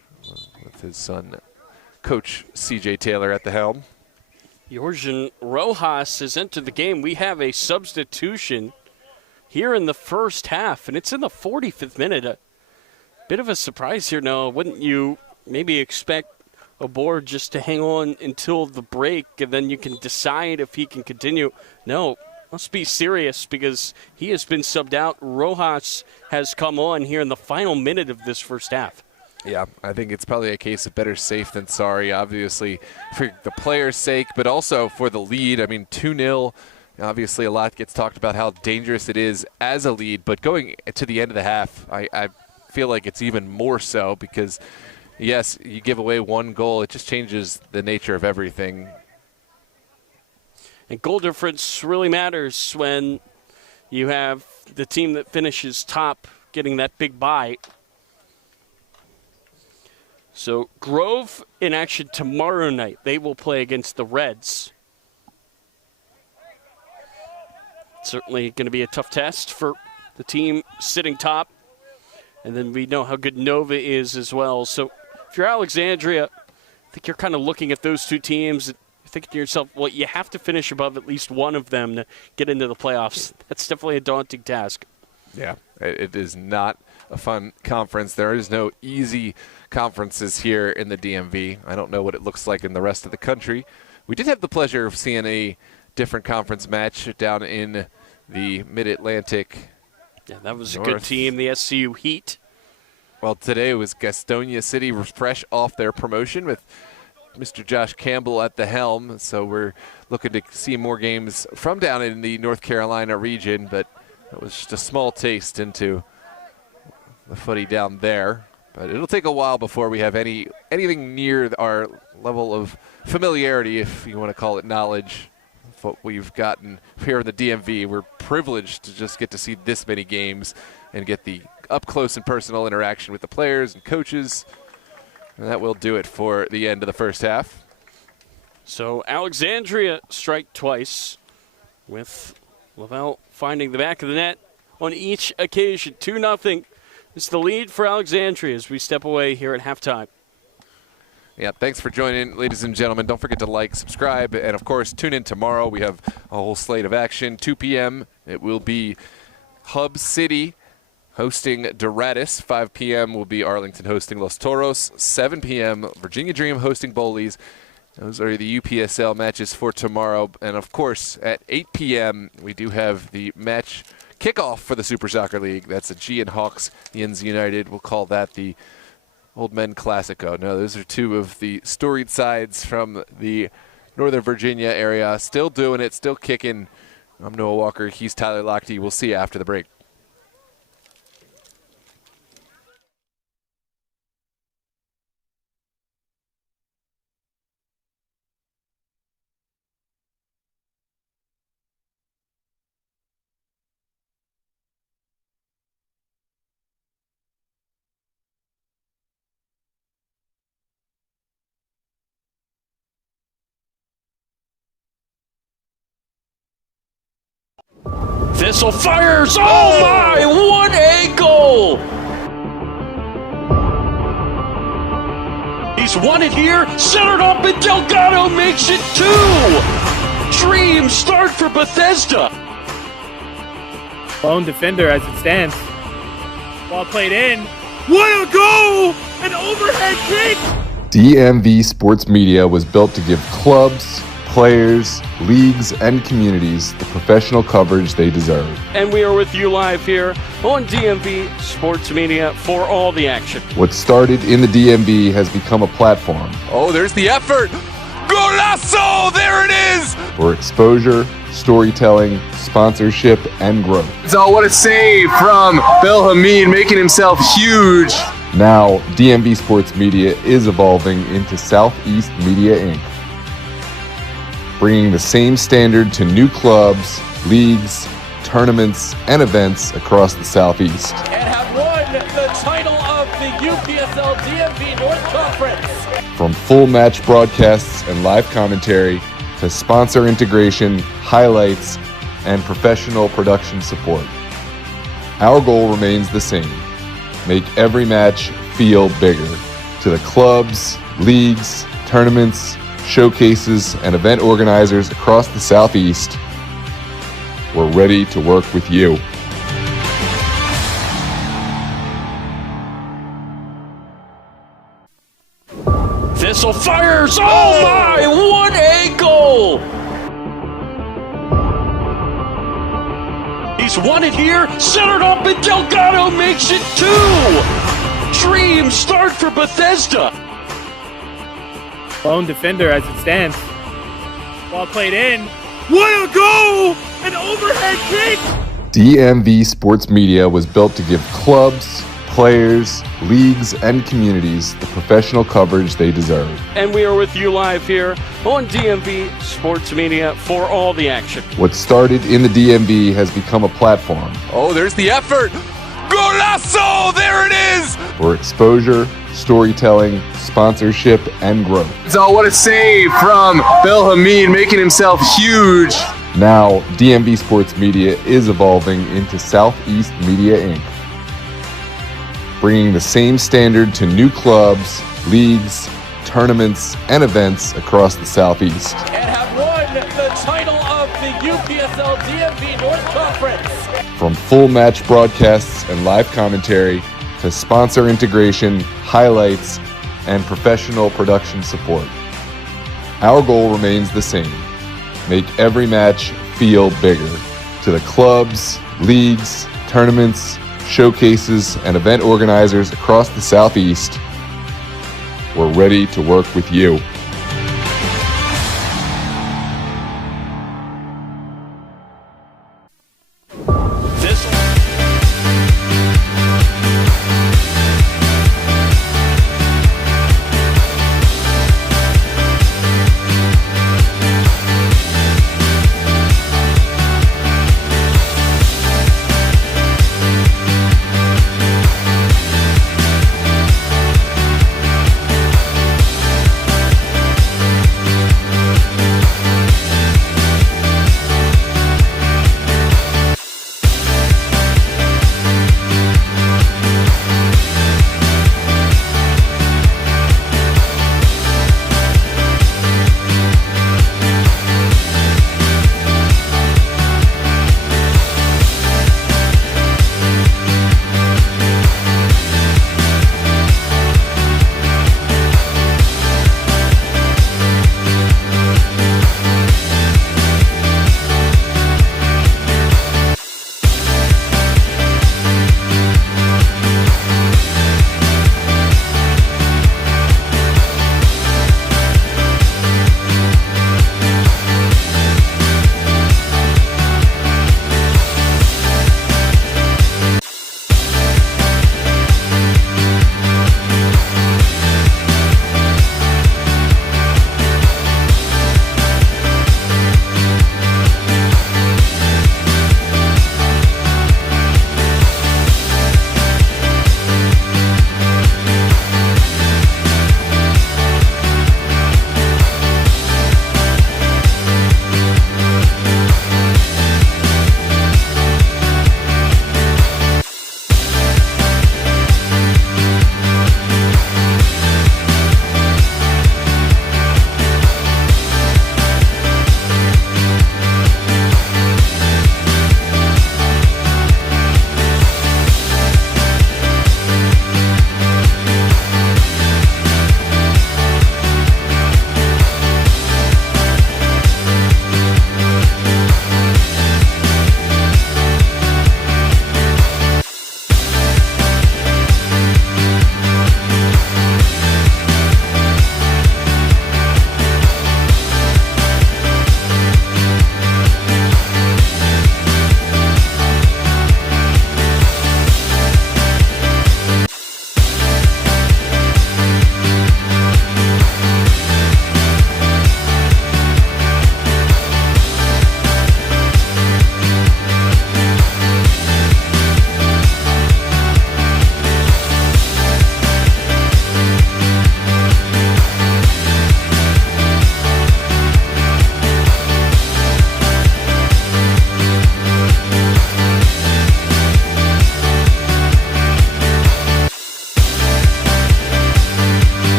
with his son, Coach C.J. Taylor, at the helm. Jorgen Rojas has entered the game. We have a substitution here in the first half, and it's in the 45th minute. A bit of a surprise here now. Wouldn't you maybe expect a board just to hang on until the break, and then you can decide if he can continue? No, must be serious because he has been subbed out. Rojas has come on here in the final minute of this first half. Yeah, I think it's probably a case of better safe than sorry, obviously, for the players' sake, but also for the lead. I mean, 2-0, obviously a lot gets talked about how dangerous it is as a lead, but going to the end of the half, I feel like it's even more so because, yes, you give away one goal, it just changes the nature of everything. And goal difference really matters when you have the team that finishes top getting that big bye. So Grove in action tomorrow night. They will play against the Reds. Certainly going to be a tough test for the team sitting top. And then we know how good Nova is as well. So if you're Alexandria, I think you're kind of looking at those two teams and thinking to yourself, well, you have to finish above at least one of them to get into the playoffs. That's definitely a daunting task. Yeah, it is not a fun conference. There is no easy conferences here in the DMV. I don't know what it looks like in the rest of the country. We did have the pleasure of seeing a different conference match down in the Mid-Atlantic. Yeah, that was North. A good team, the SCU Heat. Well, today was Gastonia City, fresh off their promotion with Mr. Josh Campbell at the helm. So we're looking to see more games from down in the North Carolina region, but it was just a small taste into the footy down there. But it'll take a while before we have anything near our level of familiarity, if you want to call it knowledge, of what we've gotten here in the DMV. We're privileged to just get to see this many games and get the up-close and personal interaction with the players and coaches. And that will do it for the end of the first half. So Alexandria strike twice with Lavelle finding the back of the net on each occasion. 2-0 It's the lead for Alexandria as we step away here at halftime. Yeah, thanks for joining, ladies and gentlemen. Don't forget to like, subscribe, and, of course, tune in tomorrow. We have a whole slate of action. 2 p.m., it will be Hub City hosting Doratus. 5 p.m. will be Arlington hosting Los Toros. 7 p.m., Virginia Dream hosting Bowleys. Those are the UPSL matches for tomorrow. And, of course, at 8 p.m., we do have the match kickoff for the Super Soccer League. That's the G and Hawks, the Ins United. We'll call that the Old Men Classico. No, those are two of the storied sides from the Northern Virginia area. Still doing it, still kicking. I'm Noah Walker. He's Tyler Lochte. We'll see you after the break. Thistle fires! Oh my! What a goal! He's won it here, centered up, and Delgado makes it 2! Dream start for Bethesda! Lone defender as it stands. Ball played in. What a goal! An overhead kick! DMV Sports Media was built to give clubs, players, leagues, and communities the professional coverage they deserve. And we are with you live here on DMV Sports Media for all the action. What started in the DMV has become a platform Oh, there's the effort. Golazo! There it is! for exposure, storytelling, sponsorship, and growth. So what a save from Bill Hamid, making himself huge. Now, DMV Sports Media is evolving into Southeast Media Inc., bringing the same standard to new clubs, leagues, tournaments, and events across the Southeast. And have won the title of the UPSL DMV North Conference. From full match broadcasts and live commentary to sponsor integration, highlights, and professional production support, our goal remains the same: make every match feel bigger. To the clubs, leagues, tournaments, showcases, and event organizers across the Southeast, we're ready to work with you. Thistle fires! Oh my! What a goal! He's won it here, centered up, and Delgado makes it 2! Dream start for Bethesda! Lone defender as it stands. Ball played in. What a goal! An overhead kick! DMV Sports Media was built to give clubs, players, leagues, and communities the professional coverage they deserve. And we are with you live here on DMV Sports Media for all the action. What started in the DMV has become a platform Oh, there's the effort. Golazo! There it is! for exposure, storytelling, sponsorship, and growth. So what a save from Bill Hamid, making himself huge. Now, DMV Sports Media is evolving into Southeast Media Inc., bringing the same standard to new clubs, leagues, tournaments, and events across the Southeast. And have won the title of the UPSL DMV North Conference. From full match broadcasts and live commentary to sponsor integration, highlights, and professional production support, our goal remains the same: make every match feel bigger. To the clubs, leagues, tournaments, showcases, and event organizers across the Southeast, we're ready to work with you.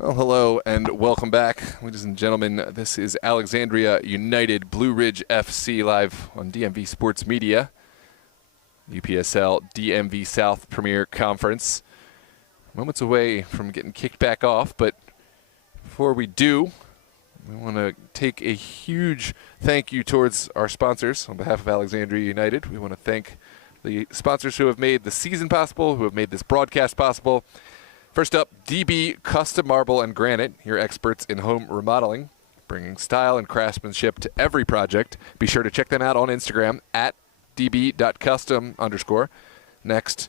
Well, hello and welcome back, ladies and gentlemen. This is Alexandria United Blue Ridge FC live on DMV Sports Media, UPSL DMV South Premier Conference. Moments away from getting kicked back off, but before we do, we want to take a huge thank you towards our sponsors on behalf of Alexandria United. We want to thank the sponsors who have made the season possible, who have made this broadcast possible. First up, DB Custom Marble and Granite, your experts in home remodeling, bringing style and craftsmanship to every project. Be sure to check them out on Instagram at db.custom_. Next,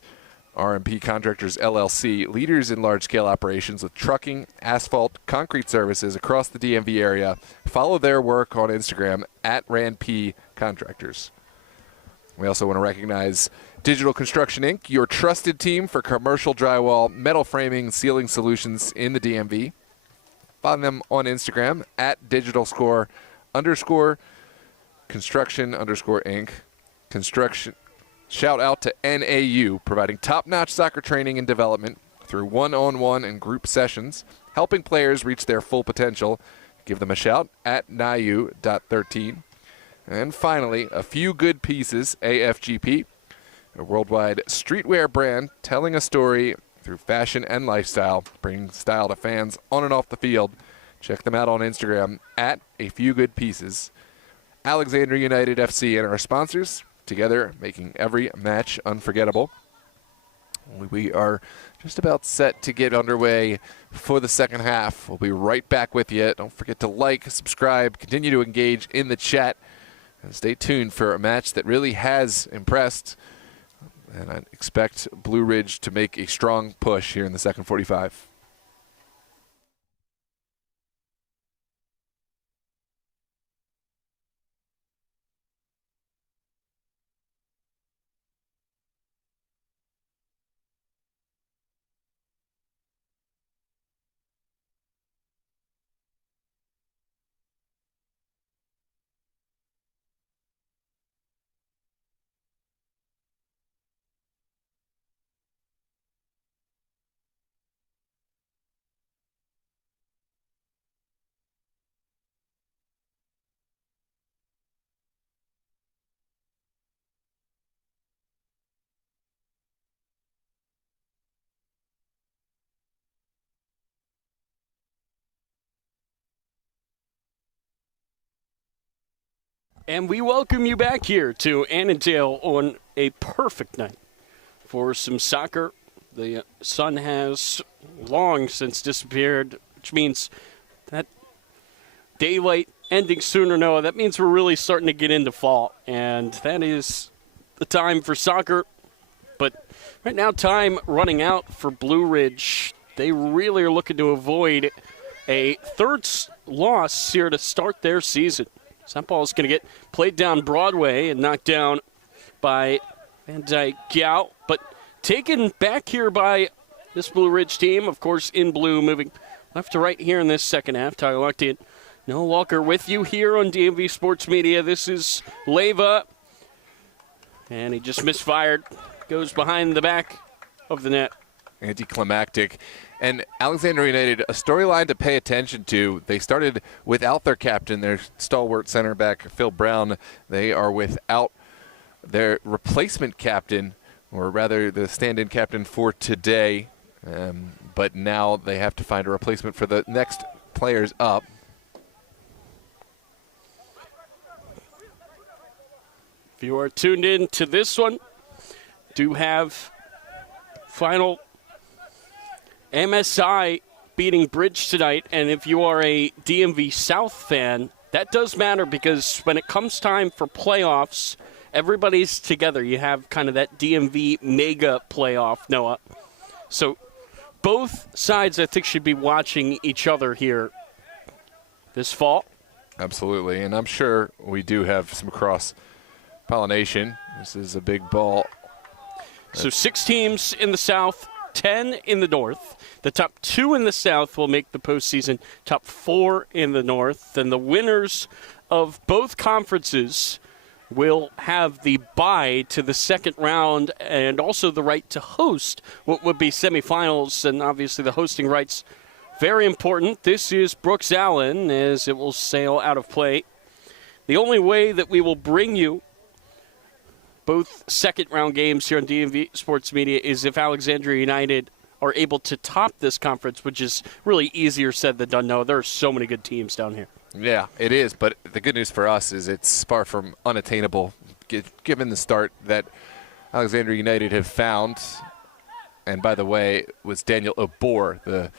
RMP Contractors LLC, leaders in large-scale operations with trucking, asphalt, concrete services across the DMV area. Follow their work on Instagram at RANP Contractors. We also want to recognize Digital Construction Inc., your trusted team for commercial drywall, metal framing, and ceiling solutions in the DMV. Find them on Instagram at digitalscore_construction_inc. Construction. Shout out to NAU, providing top-notch soccer training and development through one-on-one and group sessions, helping players reach their full potential. Give them a shout at NAU.13. And finally, A Few Good Pieces, AFGP, a worldwide streetwear brand telling a story through fashion and lifestyle, bringing style to fans on and off the field. Check them out on Instagram at A Few Good Pieces. Alexandria United FC and our sponsors, together making every match unforgettable. We are just about set to get underway for the second half. We'll be right back with you. Don't forget to like, subscribe, continue to engage in the chat. And stay tuned for a match that really has impressed. And I expect Blue Ridge to make a strong push here in the second 45. And we welcome you back here to Annandale on a perfect night for some soccer. The sun has long since disappeared, which means that daylight ending sooner. No, that means we're really starting to get into fall, and that is the time for soccer. But right now, time running out for Blue Ridge. They really are looking to avoid a third loss here to start their season. That ball is going to get played down Broadway and knocked down by Van Dyke Gout, but taken back here by this Blue Ridge team, of course, in blue, moving left to right here in this second half. Tyler Luckton, Noah Walker with you here on DMV Sports Media. This is Leyva, and he just misfired. Goes behind the back of the net. Anticlimactic. And Alexandria United, a storyline to pay attention to. They started without their captain, their stalwart center back, Phil Brown. They are without their replacement captain, or rather the stand-in captain for today. But now they have to find a replacement for the next players up. If you are tuned in to this one, do have final MSI beating Bridge tonight, and if you are a DMV South fan, that does matter because when it comes time for playoffs, everybody's together. You have kind of that DMV mega playoff, Noah. So both sides, I think, should be watching each other here this fall. Absolutely, and I'm sure we do have some cross-pollination. This is a big ball. So 6 teams in the South, 10 in the North. The top 2 in the South will make the postseason, top 4 in the North. And the winners of both conferences will have the bye to the second round and also the right to host what would be semifinals and obviously the hosting rights very important. This is Brooks Allen as it will sail out of play. The only way that we will bring you both second-round games here on DMV Sports Media is if Alexandria United are able to top this conference, which is really easier said than done. No, there are so many good teams down here. Yeah, it is, but the good news for us is it's far from unattainable, given the start that Alexandria United have found. And by the way, it was Daniel Obor, the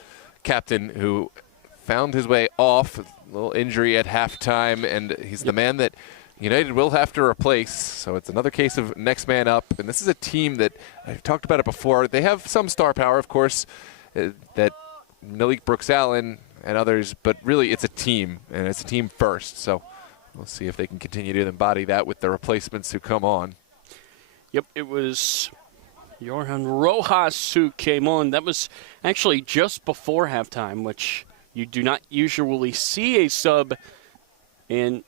captain, who found his way off, a little injury at halftime, and he's the man that United will have to replace. So it's another case of next man up. And this is a team that, I've talked about it before, they have some star power, of course, that Malik Brooks Allen and others, but really it's a team, and it's a team first. So we'll see if they can continue to embody that with the replacements who come on. Yep, it was Johan Rojas who came on. That was actually just before halftime, which you do not usually see a sub in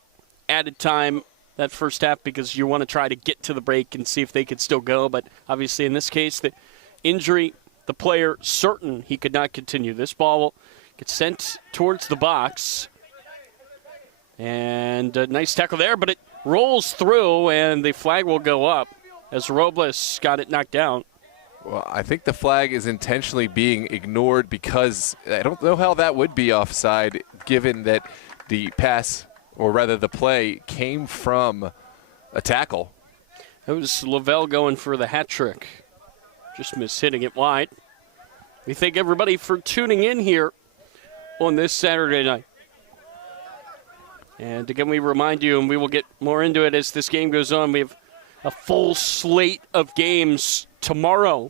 added time that first half because you want to try to get to the break and see if they could still go. But obviously in this case, the injury, the player certain he could not continue. This ball will get sent towards the box. And a nice tackle there, but it rolls through and the flag will go up as Robles got it knocked down. Well, I think the flag is intentionally being ignored because I don't know how that would be offside given that the pass, or rather the play, came from a tackle. It was Lavelle going for the hat trick. Just missed hitting it wide. We thank everybody for tuning in here on this Saturday night. And again, we remind you, and we will get more into it as this game goes on, we have a full slate of games tomorrow.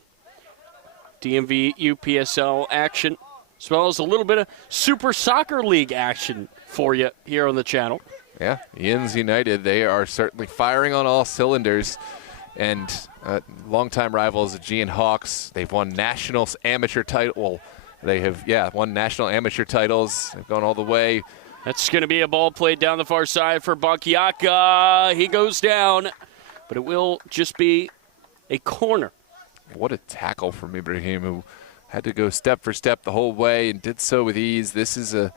DMV UPSL action, as well as a little bit of Super Soccer League action for you here on the channel. Yeah, Ian's United, they are certainly firing on all cylinders. And longtime rivals, the Gian Hawks, they've won national amateur title. Well, they have, won national amateur titles. They've gone all the way. That's going to be a ball played down the far side for Bakiaka. He goes down, but it will just be a corner. What a tackle from Ibrahim, who had to go step for step the whole way and did so with ease. This is a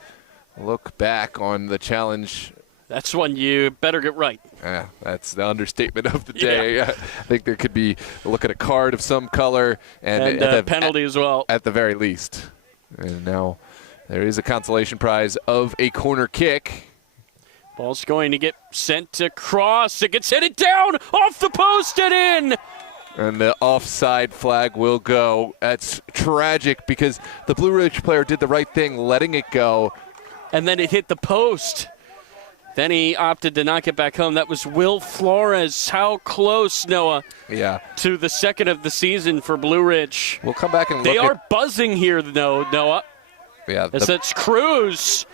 look back on the challenge. That's one you better get right. Yeah, that's the understatement of the day. Yeah. I think there could be a look at a card of some color and a penalty as well. At the very least. And now there is a consolation prize of a corner kick. Ball's going to get sent across. It gets headed down off the post and in. And the offside flag will go. That's tragic because the Blue Ridge player did the right thing, letting it go. And then it hit the post. Then he opted to not get back home. That was Will Flores. How close, Noah, to the second of the season for Blue Ridge. We'll come back and look. They are buzzing here, though, Noah. Yeah. As that's Cruz.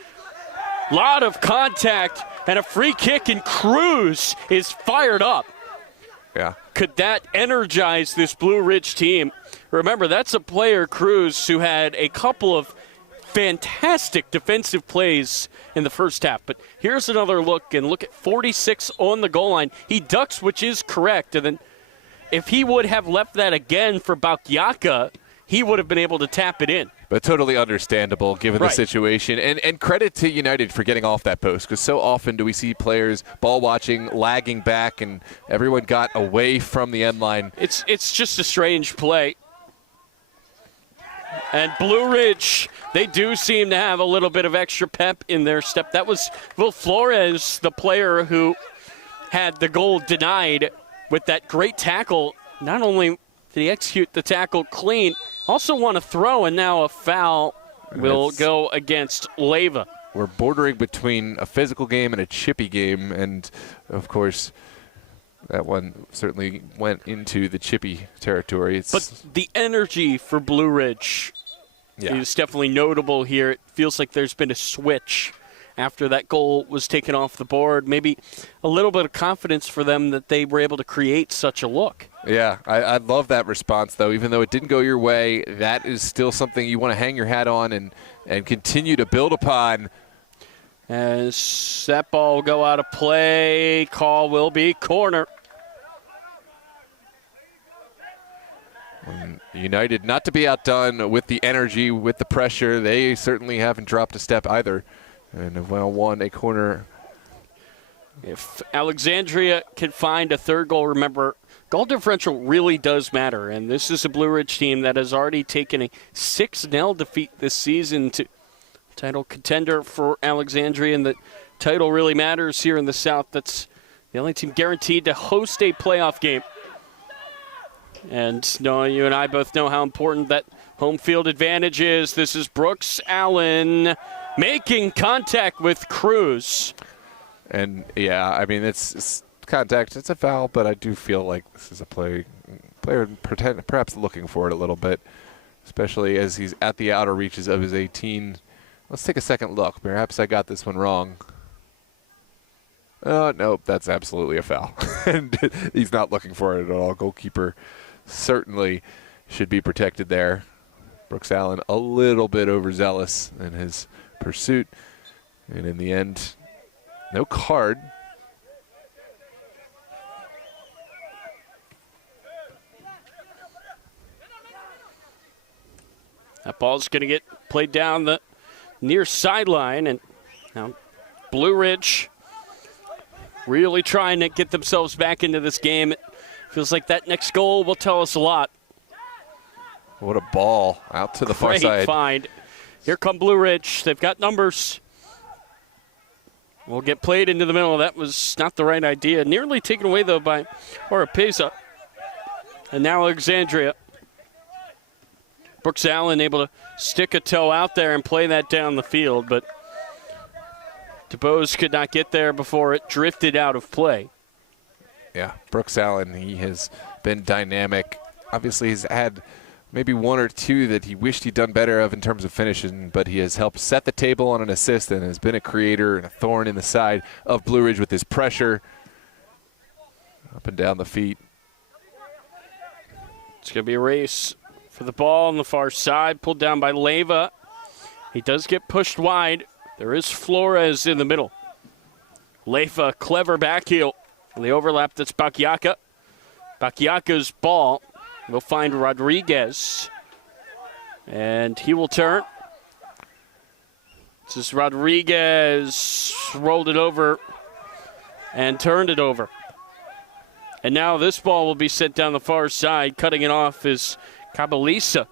Lot of contact and a free kick, and Cruz is fired up. Yeah. Could that energize this Blue Ridge team? Remember, that's a player, Cruz, who had a couple of fantastic defensive plays in the first half. But here's another look, and look at 46 on the goal line. He ducks, which is correct. And then if he would have left that again for Bakiaka, he would have been able to tap it in. But totally understandable given the situation. And credit to United for getting off that post, because so often do we see players ball watching, lagging back, and everyone got away from the end line. It's just a strange play. And Blue Ridge, they do seem to have a little bit of extra pep in their step. That was Will Flores, the player who had the goal denied with that great tackle. Not only did he execute the tackle clean, also won a throw, and now a foul will go against Leyva. We're bordering between a physical game and a chippy game, and, of course, that one certainly went into the chippy territory. But the energy for Blue Ridge is definitely notable here. It feels like there's been a switch after that goal was taken off the board. Maybe a little bit of confidence for them that they were able to create such a look. Yeah, I love that response, though. Even though it didn't go your way, that is still something you want to hang your hat on and continue to build upon. As that ball will go out of play, call will be corner. United not to be outdone with the energy, with the pressure. They certainly haven't dropped a step either, and have well won a corner. If Alexandria can find a third goal, remember, goal differential really does matter, and this is a Blue Ridge team that has already taken a 6-0 defeat this season to title contender for Alexandria, and the title really matters here in the South. That's the only team guaranteed to host a playoff game. And Noah, you and I both know how important that home field advantage is. This is Brooks Allen making contact with Cruz. And, yeah, I mean, it's contact. It's a foul, but I do feel like this is a player perhaps looking for it a little bit, especially as he's at the outer reaches of his 18. Let's take a second look. Perhaps I got this one wrong. Nope, that's absolutely a foul. And he's not looking for it at all. Goalkeeper certainly should be protected there. Brooks Allen a little bit overzealous in his pursuit. And in the end, no card. That ball's going to get played down the near sideline, and now Blue Ridge really trying to get themselves back into this game. It feels like that next goal will tell us a lot. What a ball out to the far side. Great find. Here come Blue Ridge. They've got numbers. Will get played into the middle. That was not the right idea. Nearly taken away, though, by Oropesa. And now Alexandria. Brooks Allen able to stick a toe out there and play that down the field, but DeBose could not get there before it drifted out of play. Yeah, Brooks Allen, he has been dynamic. Obviously, he's had maybe one or two that he wished he'd done better of in terms of finishing, but he has helped set the table on an assist and has been a creator and a thorn in the side of Blue Ridge with his pressure. Up and down the feet. It's going to be a race for the ball on the far side, pulled down by Leyva. He does get pushed wide. There is Flores in the middle. Leyva, clever back heel. On the overlap, that's Bakiaka. Bakiaka's ball will find Rodriguez. And he will turn. This is Rodriguez, rolled it over and turned it over. And now this ball will be sent down the far side. Cutting it off is Cabalisa.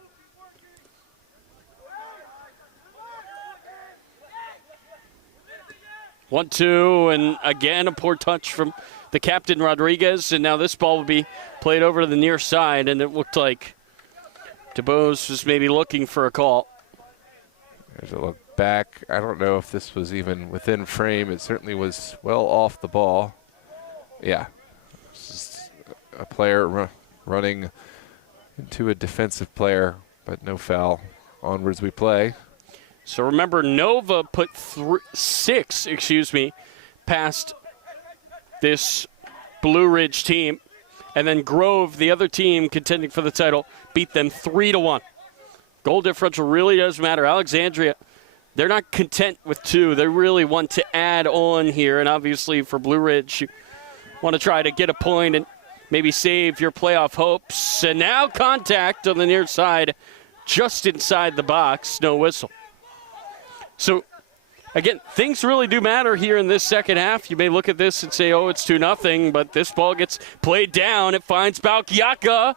One, two, and again a poor touch from the captain Rodriguez, and now this ball will be played over to the near side, and it looked like DeBose was maybe looking for a call. There's a look back. I don't know if this was even within frame. It certainly was well off the ball. Yeah. This is a player running into a defensive player, but no foul. Onwards we play. So remember, Nova put 6 past this Blue Ridge team, and then Grove, the other team contending for the title, beat them 3-1. Goal differential really does matter. Alexandria, they're not content with 2. They really want to add on here, and obviously for Blue Ridge, you want to try to get a point and maybe save your playoff hopes. And now contact on the near side, just inside the box, no whistle. So, again, things really do matter here in this second half. You may look at this and say, oh, it's 2-0, but this ball gets played down. It finds Balkiaka.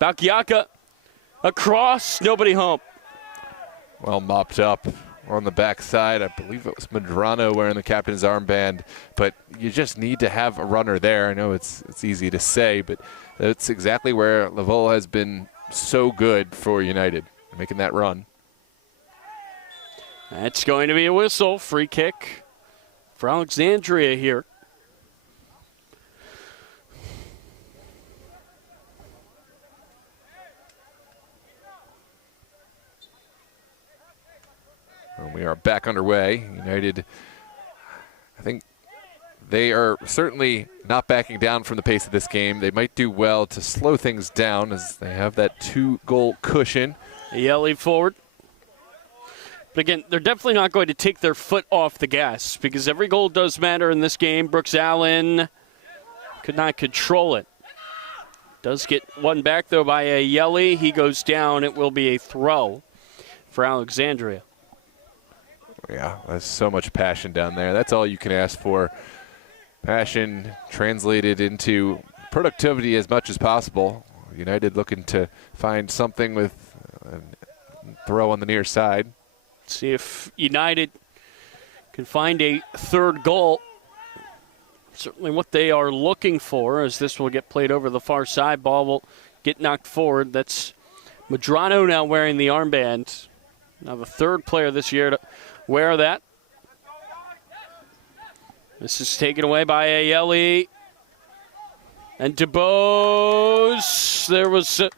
Balkiaka across, nobody home. Well mopped up on the backside. I believe it was Medrano wearing the captain's armband, but you just need to have a runner there. I know it's easy to say, but that's exactly where Laval has been so good for United, making that run. That's going to be a whistle. Free kick for Alexandria here. And we are back underway. United, I think they are certainly not backing down from the pace of this game. They might do well to slow things down as they have that 2-goal cushion. Yelly forward. But again, they're definitely not going to take their foot off the gas because every goal does matter in this game. Brooks Allen could not control it. Does get one back, though, by Ayeli. He goes down. It will be a throw for Alexandria. Yeah, there's so much passion down there. That's all you can ask for. Passion translated into productivity as much as possible. United looking to find something with a throw on the near side. See if United can find a third goal. Certainly what they are looking for, as this will get played over the far side. Ball will get knocked forward. That's Medrano now wearing the armband. Now the third player this year to wear that. This is taken away by Ayeli. And DeBose, there was a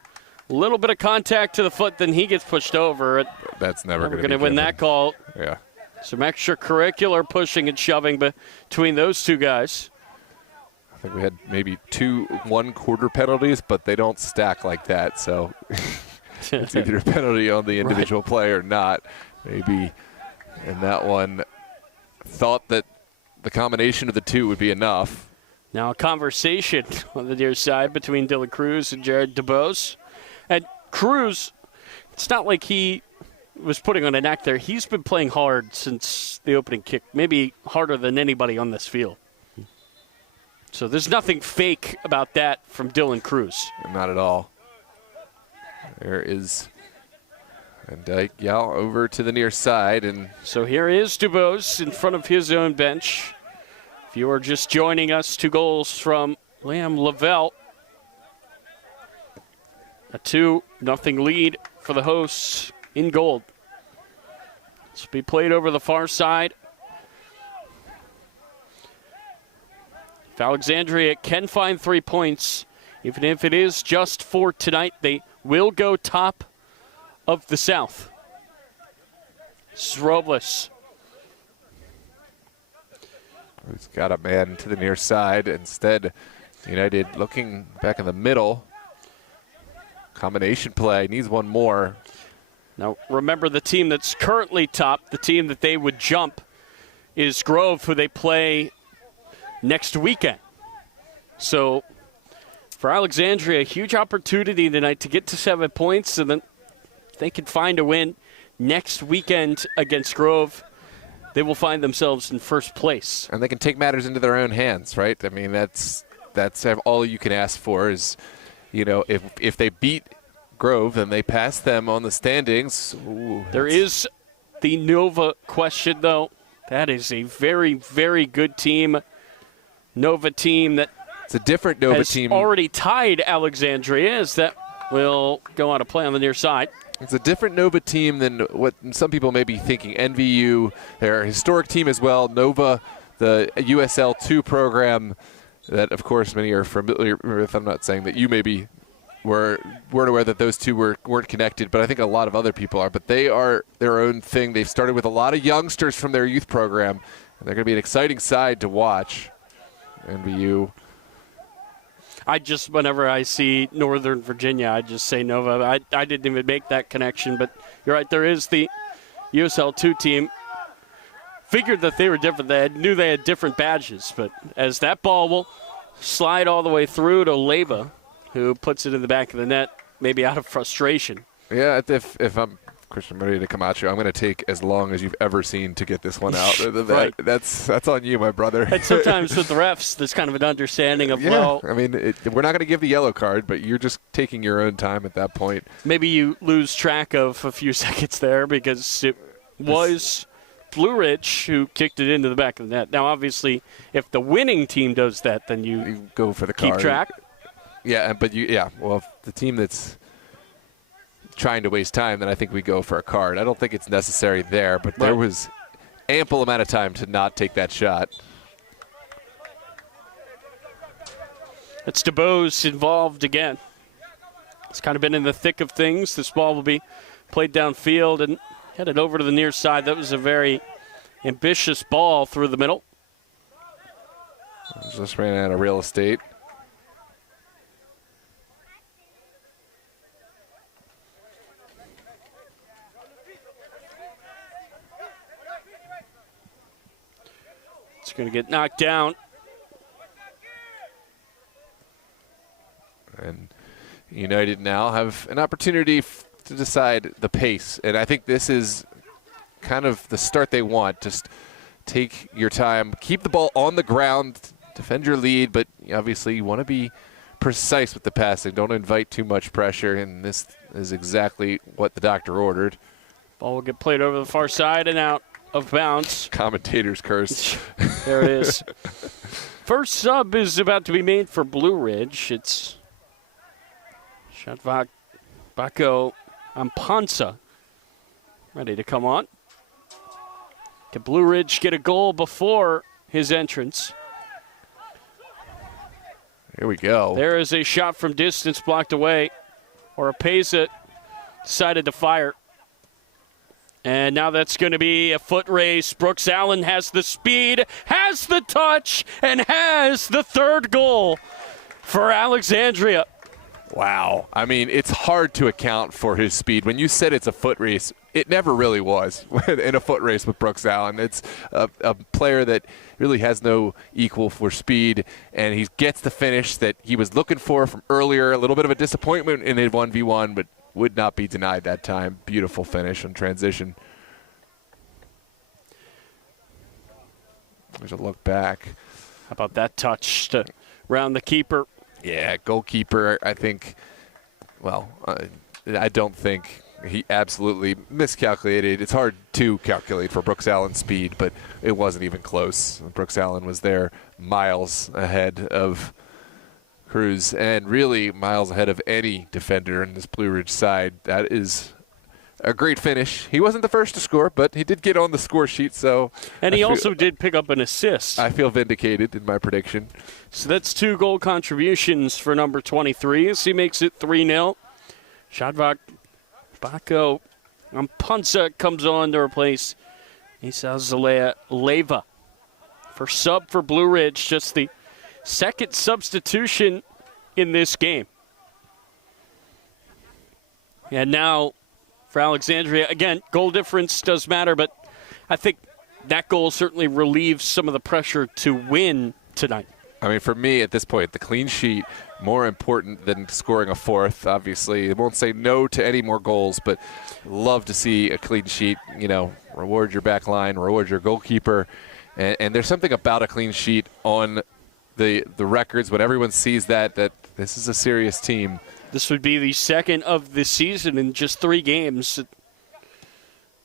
little bit of contact to the foot, then he gets pushed over. That's never going to win that call. Yeah. Some extracurricular pushing and shoving between those two guys. I think we had maybe 2 1/4 penalties, but they don't stack like that. So it's either a penalty on the individual play or not. Maybe in that one, thought that the combination of the two would be enough. Now a conversation on the near side between Dylan Cruz and Jared DeBose. And Cruz, it's not like he was putting on an act there. He's been playing hard since the opening kick, maybe harder than anybody on this field. So there's nothing fake about that from Dylan Cruz. Not at all. There is Van Dyke over to the near side. And so here is DuBose in front of his own bench. If you are just joining us, 2 goals from Liam Lavelle. A 2-0 lead for the hosts in gold. This will be played over the far side. If Alexandria can find 3 points, even if it is just for tonight, they will go top of the South. This is Robles. He's got a man to the near side. Instead, United looking back in the middle. Combination play, needs one more. Now, remember the team that's currently top, the team that they would jump, is Grove, who they play next weekend. So, for Alexandria, a huge opportunity tonight to get to 7 points, and then they can find a win next weekend against Grove. They will find themselves in first place. And they can take matters into their own hands, right? I mean, that's all you can ask for is, if they beat Grove, then they pass them on the standings. Ooh, there is the Nova question, though. That is a very, very good team. Nova team that it's a different Nova has team. Already tied Alexandria, as that will go on a play on the near side. It's a different Nova team than what some people may be thinking. NVU, they're a historic team as well. Nova, the USL 2 program that, of course, many are familiar with. I'm not saying that you maybe weren't aware that those two weren't connected, but I think a lot of other people are. But they are their own thing. They've started with a lot of youngsters from their youth program, and they're going to be an exciting side to watch. NVU. Whenever I see Northern Virginia, I just say Nova. I didn't even make that connection, but you're right. There is the USL 2 team. Figured that they were different. They knew they had different badges, but as that ball will slide all the way through to Leyva, who puts it in the back of the net, maybe out of frustration. Yeah, if I'm Christian ready to come at you, I'm going to take as long as you've ever seen to get this one out. Right. That's on you, my brother. And sometimes with the refs, there's kind of an understanding of, I mean, we're not going to give the yellow card, but you're just taking your own time at that point. Maybe you lose track of a few seconds there because it was Blue Ridge who kicked it into the back of the net. Now, obviously, if the winning team does that, then you go for the keep card. Track. Yeah, but well, if the team that's trying to waste time, then I think we go for a card. I don't think it's necessary there, but there was ample amount of time to not take that shot. It's DeBose involved again. It's kind of been in the thick of things. This ball will be played downfield and headed over to the near side. That was a very ambitious ball through the middle. Just ran out of real estate. It's going to get knocked down. And United now have an opportunity to decide the pace. And I think this is kind of the start they want. Just take your time, keep the ball on the ground, defend your lead, but obviously you want to be precise with the passing. Don't invite too much pressure, and this is exactly what the doctor ordered. Ball will get played over the far side and out of bounds. Commentator's curse. There it is. First sub is about to be made for Blue Ridge. It's Bako Ampansa ready to come on. Can Blue Ridge get a goal before his entrance? Here we go. There is a shot from distance blocked away. Oropeza decided to fire. And now that's going to be a foot race. Brooks Allen has the speed, has the touch, and has the third goal for Alexandria. Wow. I mean, it's hard to account for his speed. When you said it's a foot race, it never really was in a foot race with Brooks Allen. It's a player that really has no equal for speed, and he gets the finish that he was looking for from earlier. A little bit of a disappointment in a 1v1, but would not be denied that time. Beautiful finish on transition. There's a look back. How about that touch to round the keeper? Yeah, goalkeeper, I think, I don't think he absolutely miscalculated. It's hard to calculate for Brooks Allen's speed, but it wasn't even close. Brooks Allen was there miles ahead of Cruz, and really miles ahead of any defender in this Blue Ridge side. That is a great finish. He wasn't the first to score, but he did get on the score sheet. And he also did pick up an assist. I feel vindicated in my prediction. So that's 2 goal contributions for number 23 as he makes it 3-0. Shadvak Bako Ampansa comes on to replace Isa Zalea Leva for sub for Blue Ridge. Just the second substitution in this game. And now for Alexandria, again, goal difference does matter, but I think that goal certainly relieves some of the pressure to win tonight. I mean, for me at this point, the clean sheet more important than scoring a fourth. Obviously, I won't say no to any more goals, but love to see a clean sheet. Reward your back line, reward your goalkeeper, and there's something about a clean sheet on the records when everyone sees that this is a serious team. This would be the second of the season in just 3 games.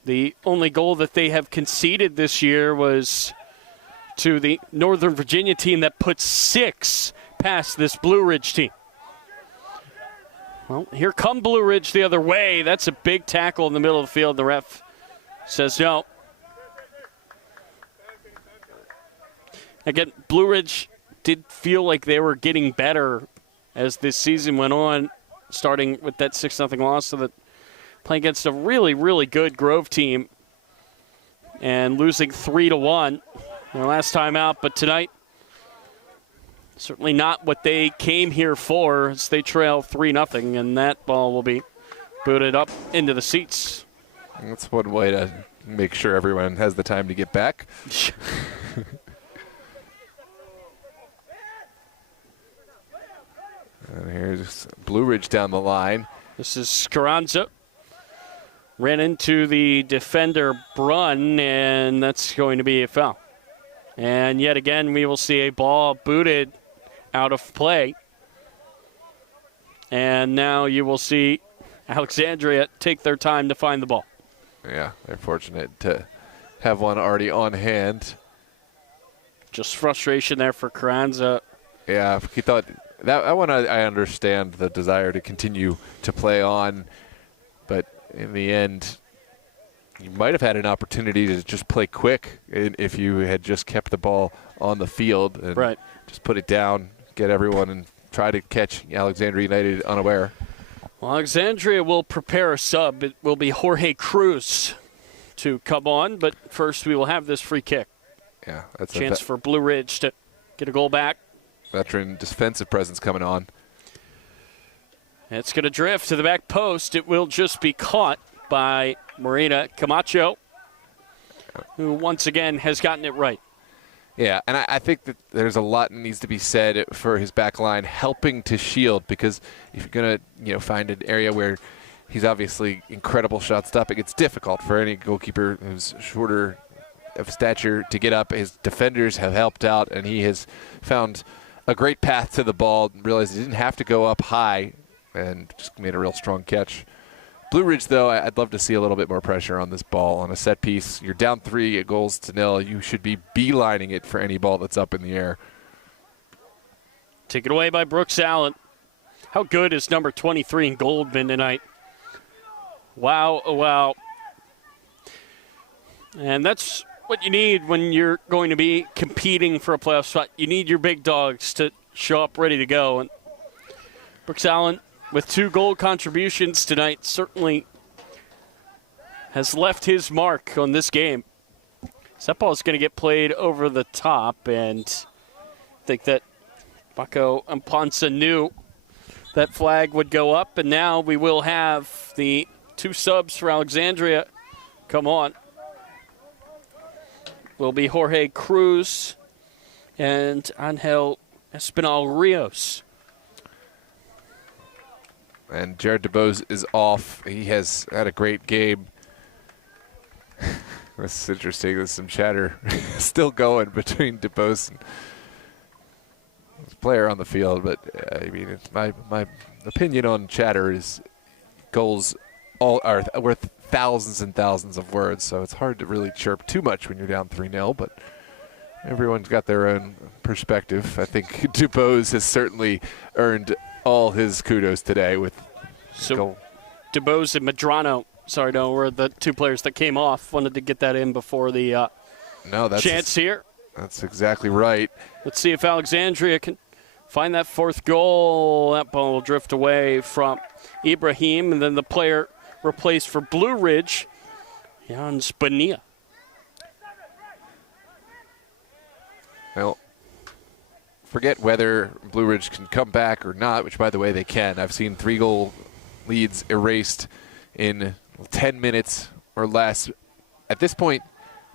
The only goal that they have conceded this year was to the Northern Virginia team that put 6 past this Blue Ridge team. Well, here come Blue Ridge the other way. That's a big tackle in the middle of the field. The ref says no. Again, Blue Ridge did feel like they were getting better as this season went on, starting with that 6-0 loss to playing against a really, really good Grove team and losing 3-1 their last time out. But tonight, certainly not what they came here for as they trail 3-0, and that ball will be booted up into the seats. That's one way to make sure everyone has the time to get back. And here's Blue Ridge down the line. This is Carranza. Ran into the defender Brunn, and that's going to be a foul. And yet again, we will see a ball booted out of play. And now you will see Alexandria take their time to find the ball. Yeah, they're fortunate to have one already on hand. Just frustration there for Carranza. Yeah, he thought that one. I understand the desire to continue to play on, but in the end, you might have had an opportunity to just play quick if you had just kept the ball on the field and right. Just put it down, get everyone, and try to catch Alexandria United unaware. Well, Alexandria will prepare a sub. It will be Jorge Cruz to come on, but first we will have this free kick. Yeah, that's chance for Blue Ridge to get a goal back. Veteran defensive presence coming on. It's going to drift to the back post. It will just be caught by Marina Camacho, who once again has gotten it right. Yeah, and I think that there's a lot that needs to be said for his back line helping to shield, because if you're going to find an area where he's obviously incredible shot stopping, it's difficult for any goalkeeper who's shorter of stature to get up. His defenders have helped out, and he has found a great path to the ball, realized he didn't have to go up high, and just made a real strong catch. Blue Ridge, though, I'd love to see a little bit more pressure on this ball. On a set piece, you're down 3-0. You should be beelining it for any ball that's up in the air. Taken away by Brooks Allen. How good is number 23 in Goldman tonight? Wow, oh, wow. And that's what you need when you're going to be competing for a playoff spot. You need your big dogs to show up ready to go. And Brooks Allen, with 2 goal contributions tonight, certainly has left his mark on this game. So that ball is going to get played over the top, and I think that Paco Amponsa knew that flag would go up, and now we will have the 2 subs for Alexandria come on. Will be Jorge Cruz and Angel Espinal Rios. And Jared DeBose is off. He has had a great game. This is interesting. There's some chatter still going between DeBose and his player on the field. But, I mean, it's my opinion on chatter is goals all are worth thousands and thousands of words. So it's hard to really chirp too much when you're down 3-0. But everyone's got their own perspective. I think DeBose has certainly earned all his kudos today with goal. DeBose and Medrano, were the 2 players that came off. Wanted to get that in before the chance here. That's exactly right. Let's see if Alexandria can find that 4th goal. That ball will drift away from Ibrahim, and then the player replaced for Blue Ridge, Jan Spania. Well, forget whether Blue Ridge can come back or not, which, by the way, they can. I've seen 3-goal leads erased in 10 minutes or less. At this point,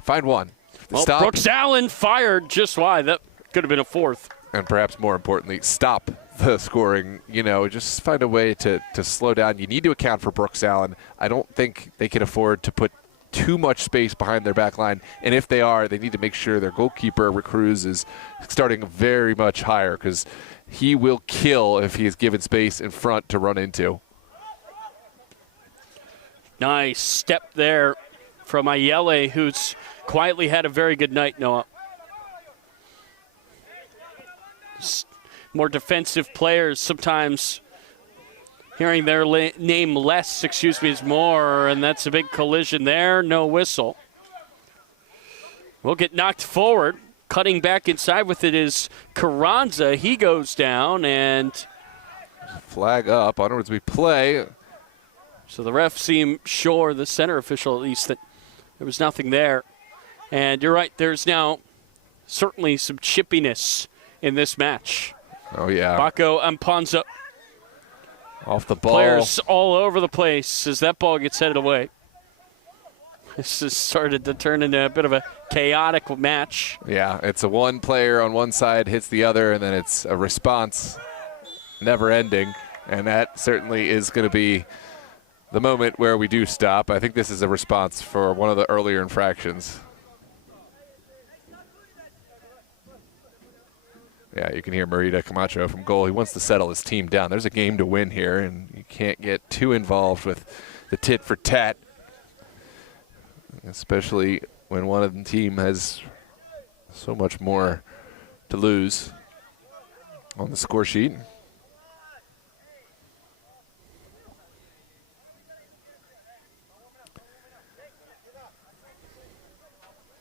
find one. Well, Stop. Brooks Allen fired just wide. That could have been a 4th. And perhaps more importantly, stop the scoring. Just find a way to slow down. You need to account for Brooks Allen. I don't think they can afford to put too much space behind their back line. And if they are, they need to make sure their goalkeeper, Cruz, is starting very much higher, because he will kill if he is given space in front to run into. Nice step there from Ayele, who's quietly had a very good night, Noah. More defensive players, sometimes hearing their name less, is more, and that's a big collision there. No whistle. We'll get knocked forward. Cutting back inside with it is Carranza. He goes down, and flag up. Onwards we play. So the ref seemed sure, the center official at least, that there was nothing there. And you're right, there's now certainly some chippiness in this match. Oh, yeah. Paco Amponsa. Off the ball. Players all over the place as that ball gets headed away. This has started to turn into a bit of a chaotic match. Yeah, it's a one player on one side hits the other, and then it's a response never ending. And that certainly is going to be the moment where we do stop. I think this is a response for one of the earlier infractions. Yeah, you can hear Marita Camacho from goal. He wants to settle his team down. There's a game to win here, and you can't get too involved with the tit for tat, especially when one of the team has so much more to lose on the score sheet.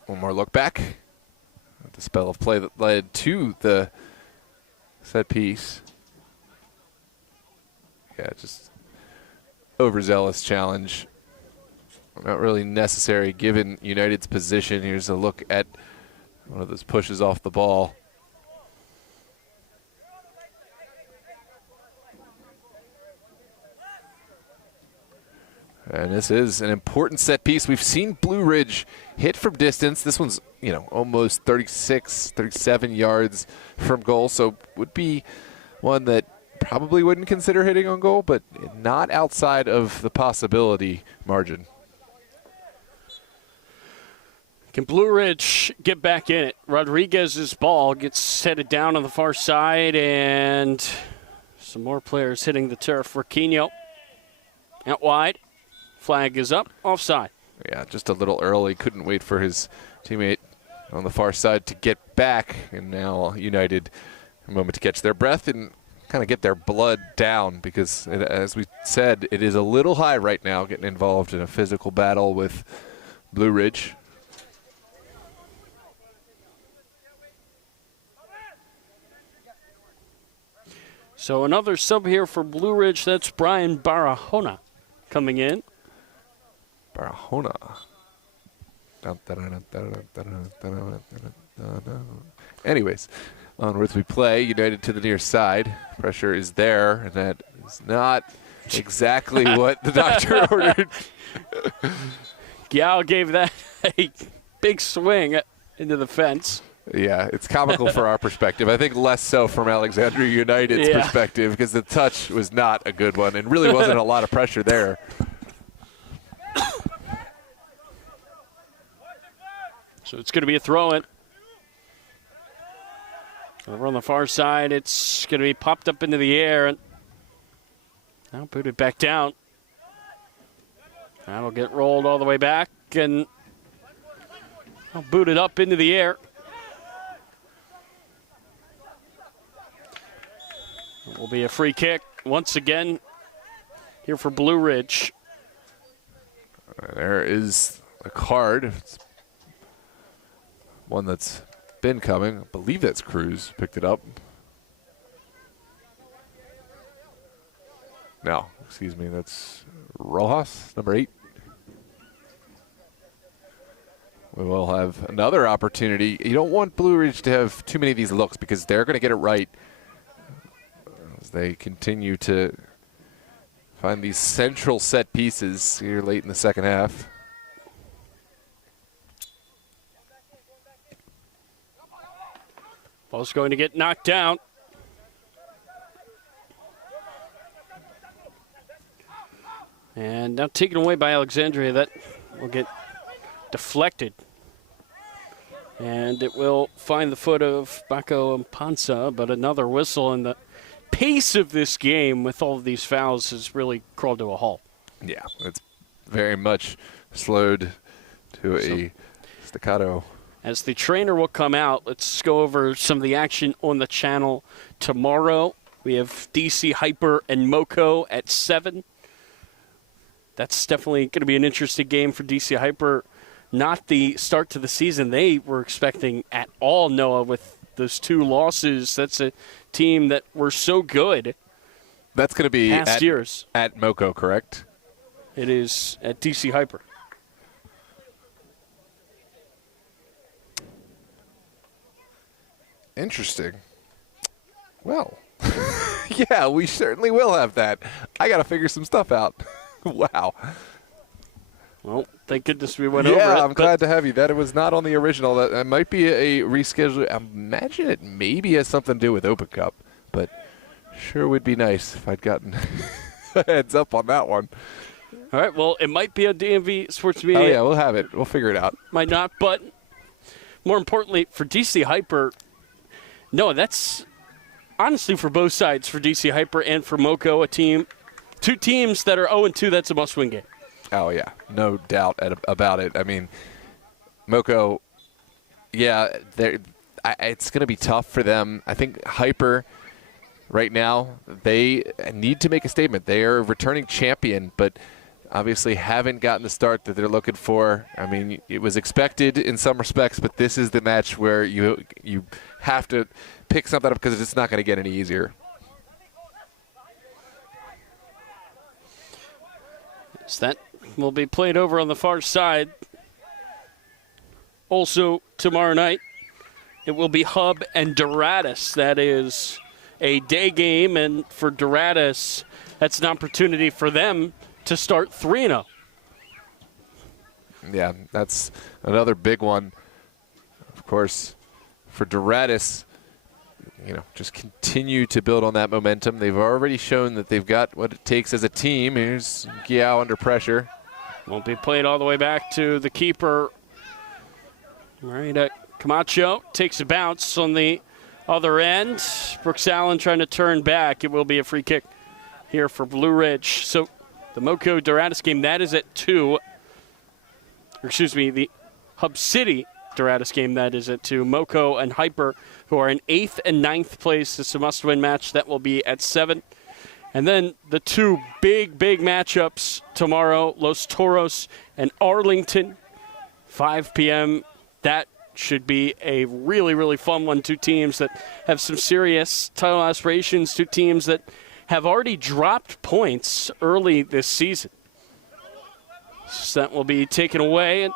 One more look back at the spell of play that led to the set piece. Yeah, just overzealous challenge. Not really necessary given United's position. Here's a look at one of those pushes off the ball. And this is an important set piece. We've seen Blue Ridge hit from distance. This one's, almost 36, 37 yards from goal, so would be one that probably wouldn't consider hitting on goal, but not outside of the possibility margin. Can Blue Ridge get back in it? Rodriguez's ball gets headed down on the far side, and some more players hitting the turf. Raquinho out wide. Flag is up. Offside. Yeah, just a little early. Couldn't wait for his teammate on the far side to get back. And now United a moment to catch their breath and kind of get their blood down because, as we said, it is a little high right now getting involved in a physical battle with Blue Ridge. So another sub here for Blue Ridge. That's Brian Barahona coming in. Barahona. Anyways, onwards we play. United to the near side. Pressure is there, and that is not exactly what the doctor ordered. Giao gave that a big swing into the fence. Yeah, it's comical for our perspective. I think less so from Alexandria United's perspective because the touch was not a good one and really wasn't a lot of pressure there. So it's going to be a throw-in. Over on the far side, it's going to be popped up into the air and now booted back down. That'll get rolled all the way back and booted up into the air. It will be a free kick once again here for Blue Ridge. There is a card. It's one that's been coming. I believe that's Cruz. Picked it up. No, excuse me. That's Rojas, number 8. We will have another opportunity. You don't want Blue Ridge to have too many of these looks because they're going to get it right as they continue to find these central set pieces here late in the second half. Ball's going to get knocked down. And now taken away by Alexandria. That will get deflected. And it will find the foot of Baco Mpansa, but another whistle, and the pace of this game with all of these fouls has really crawled to a halt. Yeah, it's very much slowed to a staccato. As the trainer will come out, let's go over some of the action on the channel tomorrow. We have DC Hyper and Moco at 7. That's definitely going to be an interesting game for DC Hyper. Not the start to the season they were expecting at all, Noah, with those 2 losses. That's a team that were so good. That's going to be past years. At Moco, correct? It is at DC Hyper. Interesting. Well, yeah, we certainly will have that. I got to figure some stuff out. Wow. Well, thank goodness we went over it. Yeah, I'm glad to have you. That it was not on the original. That might be a reschedule. I imagine it maybe has something to do with Open Cup, but sure would be nice if I'd gotten a heads up on that one. All right, well, it might be on DMV Sports Media. Oh, yeah, we'll have it. We'll figure it out. Might not, but more importantly, for DC Hyper, no, that's honestly for both sides, for DC Hyper and for Moco, a team, 2 teams that are 0-2, that's a must-win game. Oh, yeah, no doubt about it. I mean, Moco, yeah, it's going to be tough for them. I think Hyper right now, they need to make a statement. They are a returning champion, but obviously haven't gotten the start that they're looking for. I mean, it was expected in some respects, but this is the match where you have to pick something up because it's not going to get any easier. So that will be played over on the far side. Also, tomorrow night, it will be Hub and Doratus. That is a day game, and for Doratus, that's an opportunity for them to start 3-0 Yeah, that's another big one. Of course, for Doratus, just continue to build on that momentum. They've already shown that they've got what it takes as a team. Here's Giao under pressure. Won't be played all the way back to the keeper. Right, Camacho takes a bounce on the other end. Brooks Allen trying to turn back. It will be a free kick here for Blue Ridge. So the Moco Doratus game, that is at 2. The Hub City Doratus game, that is at 2. Moco and Hyper, who are in 8th and 9th place. It's a must-win match. That will be at 7. And then the 2 big matchups tomorrow, Los Toros and Arlington, 5 p.m. That should be a really fun one. 2 teams that have some serious title aspirations, 2 teams that have already dropped points early this season. So that will be taken away and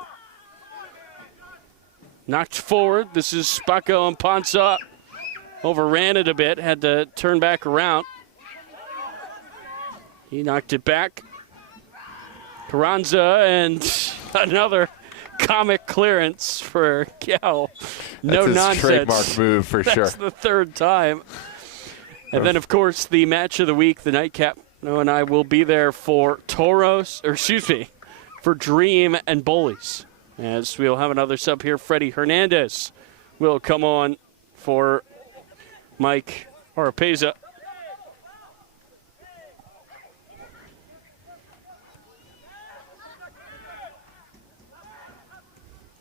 knocked forward. This is Spacco and Ponsa. Overran it a bit, had to turn back around. He knocked it back. Carranza and another comic clearance for Giao. No That's nonsense. his trademark move for sure. That's the 3rd time. And then, of course, the match of the week, the nightcap. Noah and I will be there for for Dream and Bullies. As we'll have another sub here, Freddie Hernandez will come on for Mike Arapeza.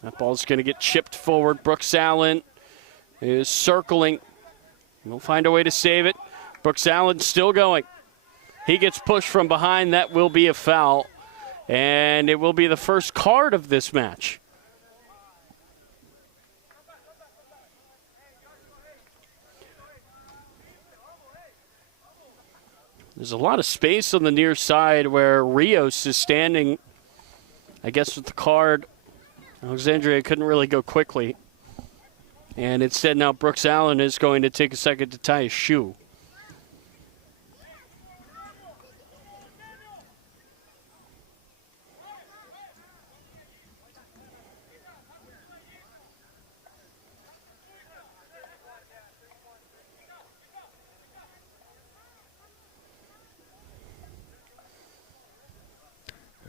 That ball's going to get chipped forward. Brooks Allen is circling. He'll find a way to save it. Brooks Allen still going. He gets pushed from behind. That will be a foul. And it will be the first card of this match. There's a lot of space on the near side where Rios is standing, I guess, with the card. Alexandria couldn't really go quickly. And instead now Brooks Allen is going to take a second to tie his shoe.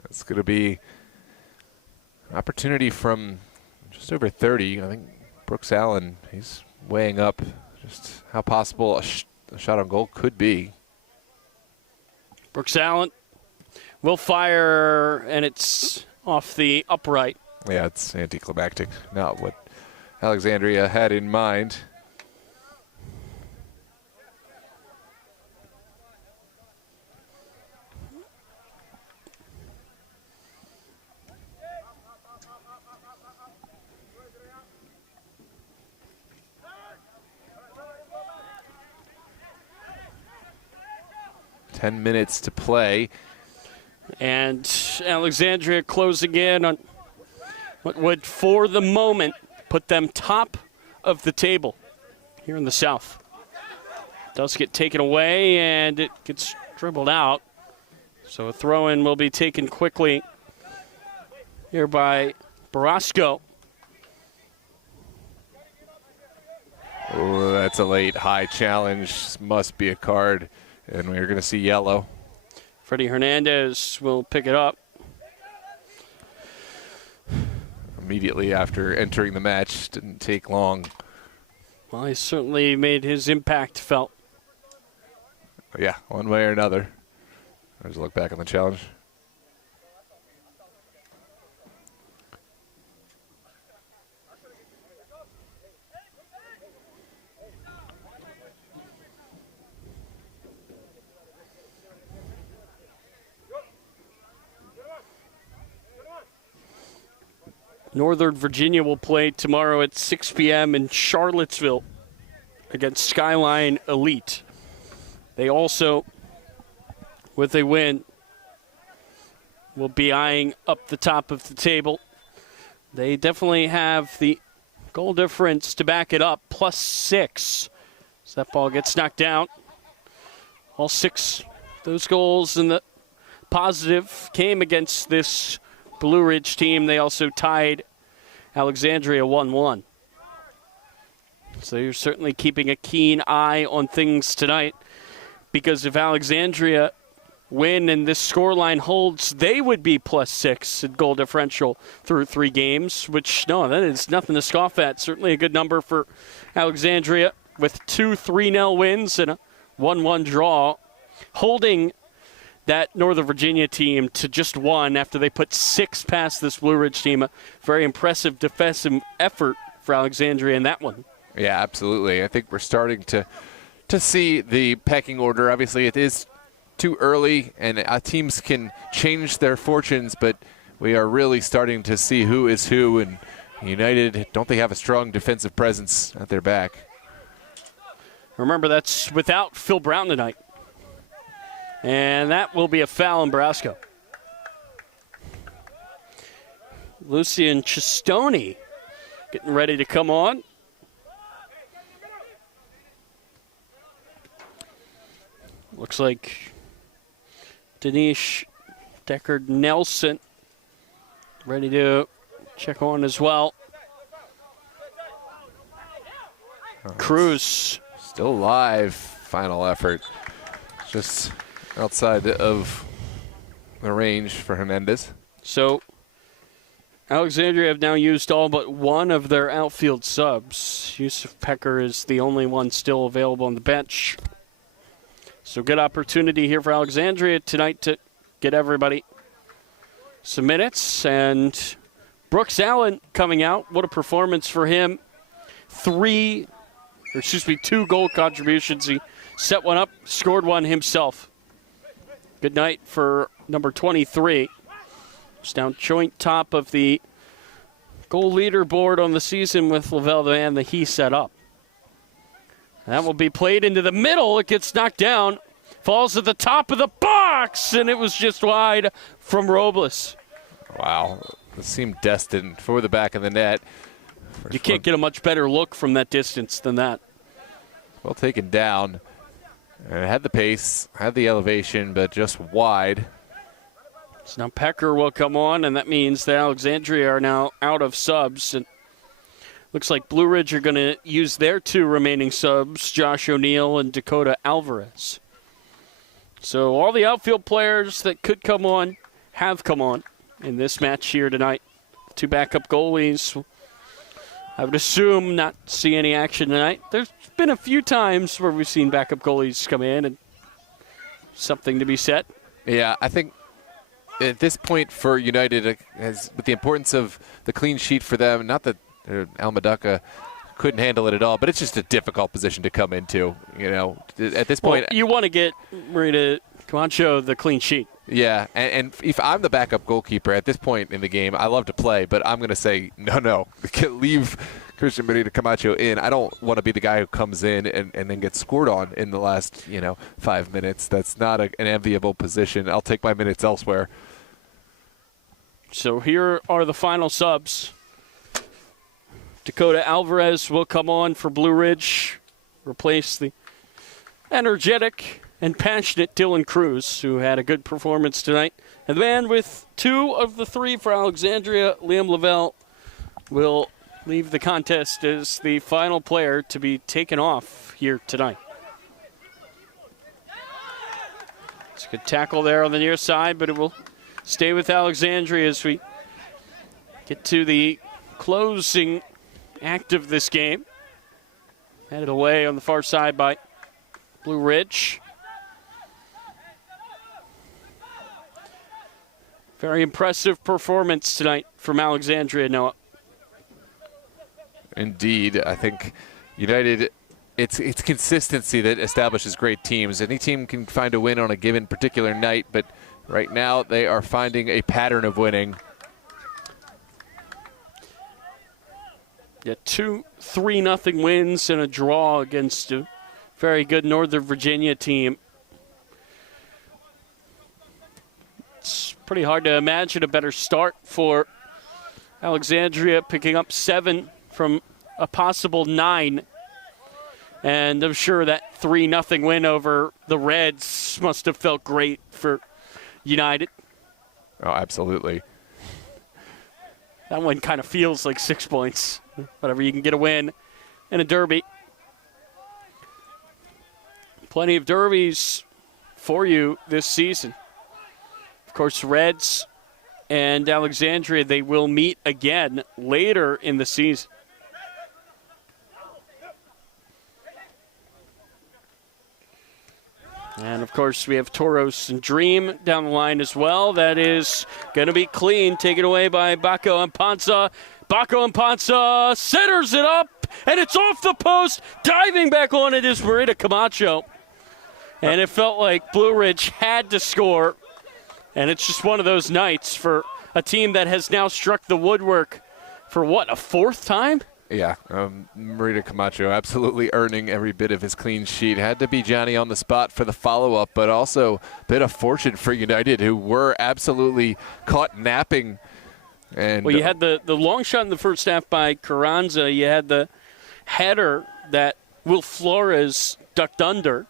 It's going to be an opportunity from just over 30. I think Brooks Allen, he's weighing up just how possible a shot on goal could be. Brooks Allen will fire, and it's off the upright. Yeah, it's anticlimactic. Not what Alexandria had in mind. Minutes to play. And Alexandria closing in on what would, for the moment, put them top of the table here in the South. Does get taken away, and it gets dribbled out. So a throw-in will be taken quickly here by Barasco. Oh, that's a late high challenge. Must be a card. And we're going to see yellow. Freddie Hernandez will pick it up. Immediately after entering the match, didn't take long. Well, he certainly made his impact felt. Yeah, one way or another. There's a look back on the challenge. Northern Virginia will play tomorrow at 6 p.m. in Charlottesville against Skyline Elite. They also, with a win, will be eyeing up the top of the table. They definitely have the goal difference to back it up, +6. So that ball gets knocked down. All 6 those goals in the positive came against this Blue Ridge team. They also tied Alexandria 1-1. So you're certainly keeping a keen eye on things tonight, because if Alexandria win and this scoreline holds, they would be +6 in goal differential through 3 games, which, no, that is nothing to scoff at. Certainly a good number for Alexandria with 2 3-0 wins and a 1-1 draw, holding that Northern Virginia team to just 1 after they put 6 past this Blue Ridge team. A very impressive defensive effort for Alexandria in that one. Yeah, absolutely. I think we're starting to see the pecking order. Obviously, it is too early, and teams can change their fortunes, but we are really starting to see who is who, and United, don't they have a strong defensive presence at their back? Remember, that's without Phil Brown tonight. And that will be a foul in Brasco. Lucian Chistoni getting ready to come on. Looks like Denise Deckard-Nelson ready to check on as well. Cruz. Still alive. Final effort. Just outside of the range for Hernandez. So Alexandria have now used all but one of their outfield subs. Yusuf Pecker is the only one still available on the bench. So good opportunity here for Alexandria tonight to get everybody some minutes. And Brooks Allen coming out. What a performance for him. 2 goal contributions. He set one up, scored one himself. Good night for number 23. It's down joint top of the goal leaderboard on the season with Lavelle Van that he set up. That will be played into the middle. It gets knocked down, falls at the top of the box, and it was just wide from Robles. Wow. It seemed destined for the back of the net. You can't get a much better look from that distance than that. Well taken down. And it had the pace, had the elevation, but just wide. So now Pecker will come on, and that means that Alexandria are now out of subs. And looks like Blue Ridge are going to use their 2 remaining subs, Josh O'Neill and Dakota Alvarez. So all the outfield players that could come on have come on in this match here tonight. 2 backup goalies, I would assume, not see any action tonight. There's been a few times where we've seen backup goalies come in, and something to be said. Yeah, I think at this point for United, with the importance of the clean sheet for them, not that Almadaka couldn't handle it at all, but it's just a difficult position to come into. You know, at this point, you want to get Marita Camacho the clean sheet. Yeah, and if I'm the backup goalkeeper at this point in the game, I love to play, but I'm going to say, no, leave Christian Marita Camacho in. I don't want to be the guy who comes in and then gets scored on in the last 5 minutes. That's not an enviable position. I'll take my minutes elsewhere. So here are the final subs. Dakota Alvarez will come on for Blue Ridge, replace the energetic and passionate Dylan Cruz, who had a good performance tonight. And the man with 2 of the 3 for Alexandria, Liam Lavelle, will leave the contest as the final player to be taken off here tonight. It's a good tackle there on the near side, but it will stay with Alexandria as we get to the closing act of this game. Headed away on the far side by Blue Ridge. Very impressive performance tonight from Alexandria, Noah. Indeed. I think United, it's consistency that establishes great teams. Any team can find a win on a given particular night, but right now they are finding a pattern of winning. Yeah, 2 3-0 wins and a draw against a very good Northern Virginia team. It's pretty hard to imagine a better start for Alexandria, picking up 7 from a possible 9. And I'm sure that 3-0 win over the Reds must have felt great for United. Oh, absolutely. That one kind of feels like 6 points. Whatever, you can get a win in a derby. Plenty of derbies for you this season. Of course, Reds and Alexandria, they will meet again later in the season. And, of course, we have Toros and Dream down the line as well. That is going to be clean. Taken away by Baco and Panza. Baco and Panza centers it up, and it's off the post. Diving back on it is Marita Camacho. And it felt like Blue Ridge had to score. And it's just one of those nights for a team that has now struck the woodwork for, what, a fourth time? Yeah, Marita Camacho absolutely earning every bit of his clean sheet. Had to be Johnny on the spot for the follow-up, but also a bit of fortune for United, who were absolutely caught napping. And well, you had the long shot in the first half by Carranza. You had the header that Will Flores ducked under.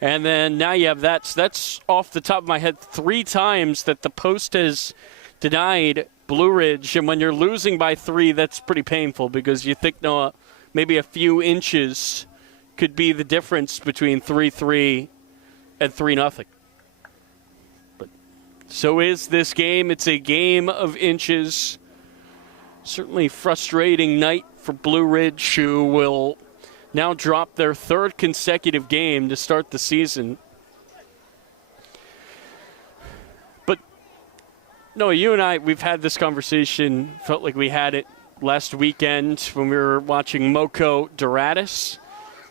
And then now you have that. So that's off the top of my head 3 times that the post has denied Blue Ridge. And when you're losing by 3, that's pretty painful because you think, no, maybe a few inches could be the difference between 3-3 and 3-0. But so is this game. It's a game of inches. Certainly frustrating night for Blue Ridge, who will now drop their 3rd consecutive game to start the season. But, no, you and I, we've had this conversation, felt like we had it last weekend when we were watching Moco Doratus,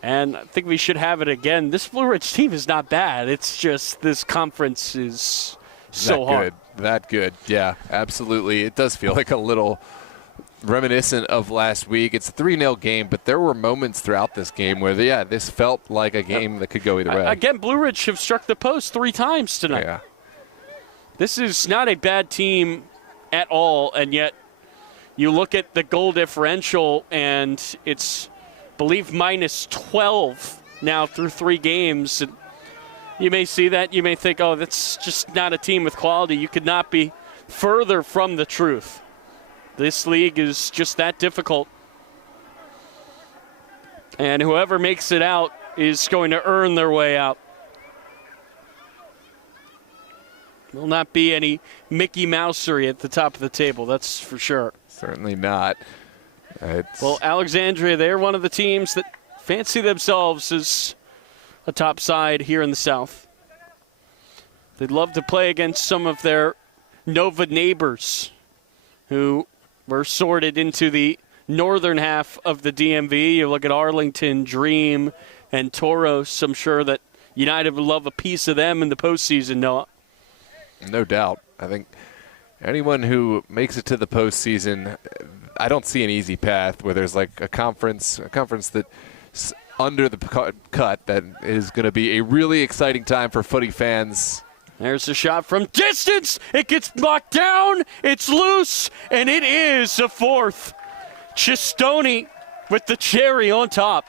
and I think we should have it again. This Blue Ridge team is not bad. It's just this conference is so hard. That good, yeah, absolutely. It does feel like a little reminiscent of last week. It's a 3-0 game, but there were moments throughout this game where, this felt like a game that could go either way. Again, Blue Ridge have struck the post 3 times tonight. Yeah. This is not a bad team at all, and yet you look at the goal differential, and it's, I believe, minus 12 now through 3 games. And you may see that. You may think, oh, that's just not a team with quality. You could not be further from the truth. This league is just that difficult. And whoever makes it out is going to earn their way out. Will not be any Mickey Mousery at the top of the table, that's for sure. Certainly not. Well, Alexandria, they're one of the teams that fancy themselves as a top side here in the South. They'd love to play against some of their Nova neighbors who were sorted into the northern half of the DMV. You look at Arlington, Dream, and Toros. I'm sure that United would love a piece of them in the postseason, Noah. No doubt. I think anyone who makes it to the postseason, I don't see an easy path where there's like a conference that's under the cut that is going to be a really exciting time for footy fans. There's a shot from distance. It gets knocked down. It's loose, and it is a 4th. Chistoni with the cherry on top.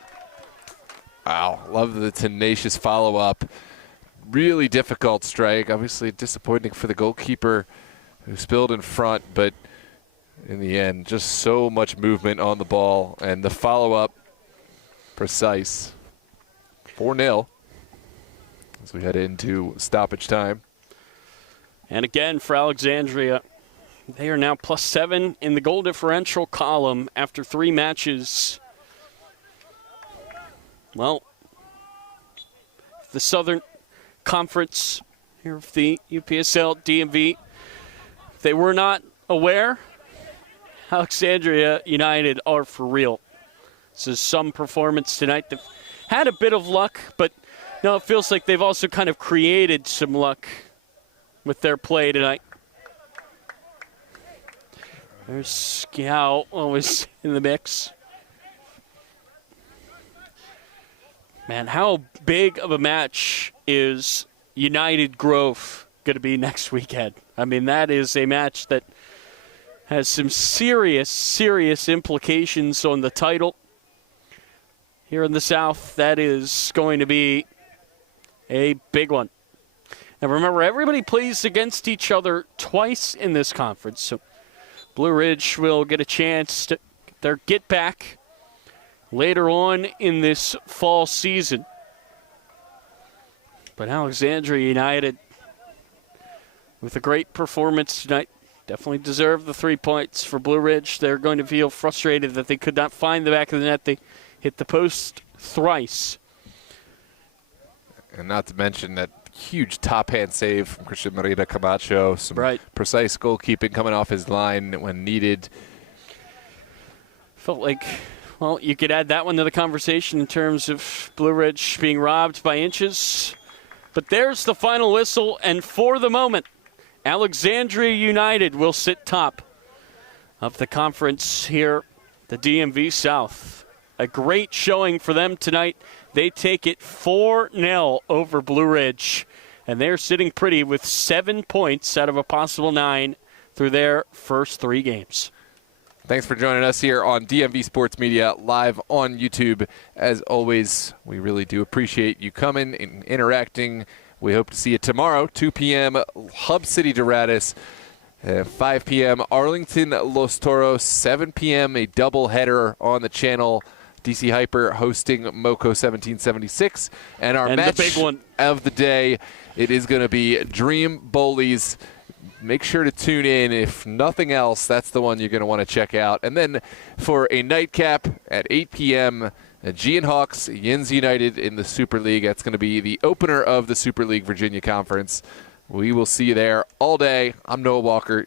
Wow, love the tenacious follow-up. Really difficult strike. Obviously disappointing for the goalkeeper who spilled in front, but in the end, just so much movement on the ball, and the follow-up precise. 4-0. As we head into stoppage time. And again, for Alexandria, they are now +7 in the goal differential column after 3 matches. Well, the Southern Conference here of the UPSL DMV, if they were not aware, Alexandria United are for real. This is some performance tonight. They've had a bit of luck, but no, it feels like they've also kind of created some luck with their play tonight. There's Scout always in the mix. Man, how big of a match is United Grove going to be next weekend? I mean, that is a match that has some serious, serious implications on the title. Here in the South, that is going to be a big one. And remember, everybody plays against each other twice in this conference. So Blue Ridge will get a chance to get their get back later on in this fall season. But Alexandria United, with a great performance tonight, definitely deserve the 3 points for Blue Ridge. They're going to feel frustrated that they could not find the back of the net. They hit the post thrice. And not to mention that huge top-hand save from Christian Merida Camacho. Some precise goalkeeping coming off his line when needed. Felt like, well, you could add that one to the conversation in terms of Blue Ridge being robbed by inches. But there's the final whistle, and for the moment, Alexandria United will sit top of the conference here, the DMV South. A great showing for them tonight. They take it 4-0 over Blue Ridge, and they're sitting pretty with 7 points out of a possible 9 through their first 3 games. Thanks for joining us here on DMV Sports Media live on YouTube. As always, we really do appreciate you coming and interacting. We hope to see you tomorrow, 2 p.m. Hub City Dorados, 5 p.m. Arlington Los Toros, 7 p.m. a doubleheader on the channel. DC Hyper hosting Moco 1776. And our match the big one of the day, it is going to be Dream Bowlies. Make sure to tune in. If nothing else, that's the one you're going to want to check out. And then for a nightcap at 8 p.m., Gian Hawks, Yins United in the Super League. That's going to be the opener of the Super League Virginia Conference. We will see you there all day. I'm Noah Walker.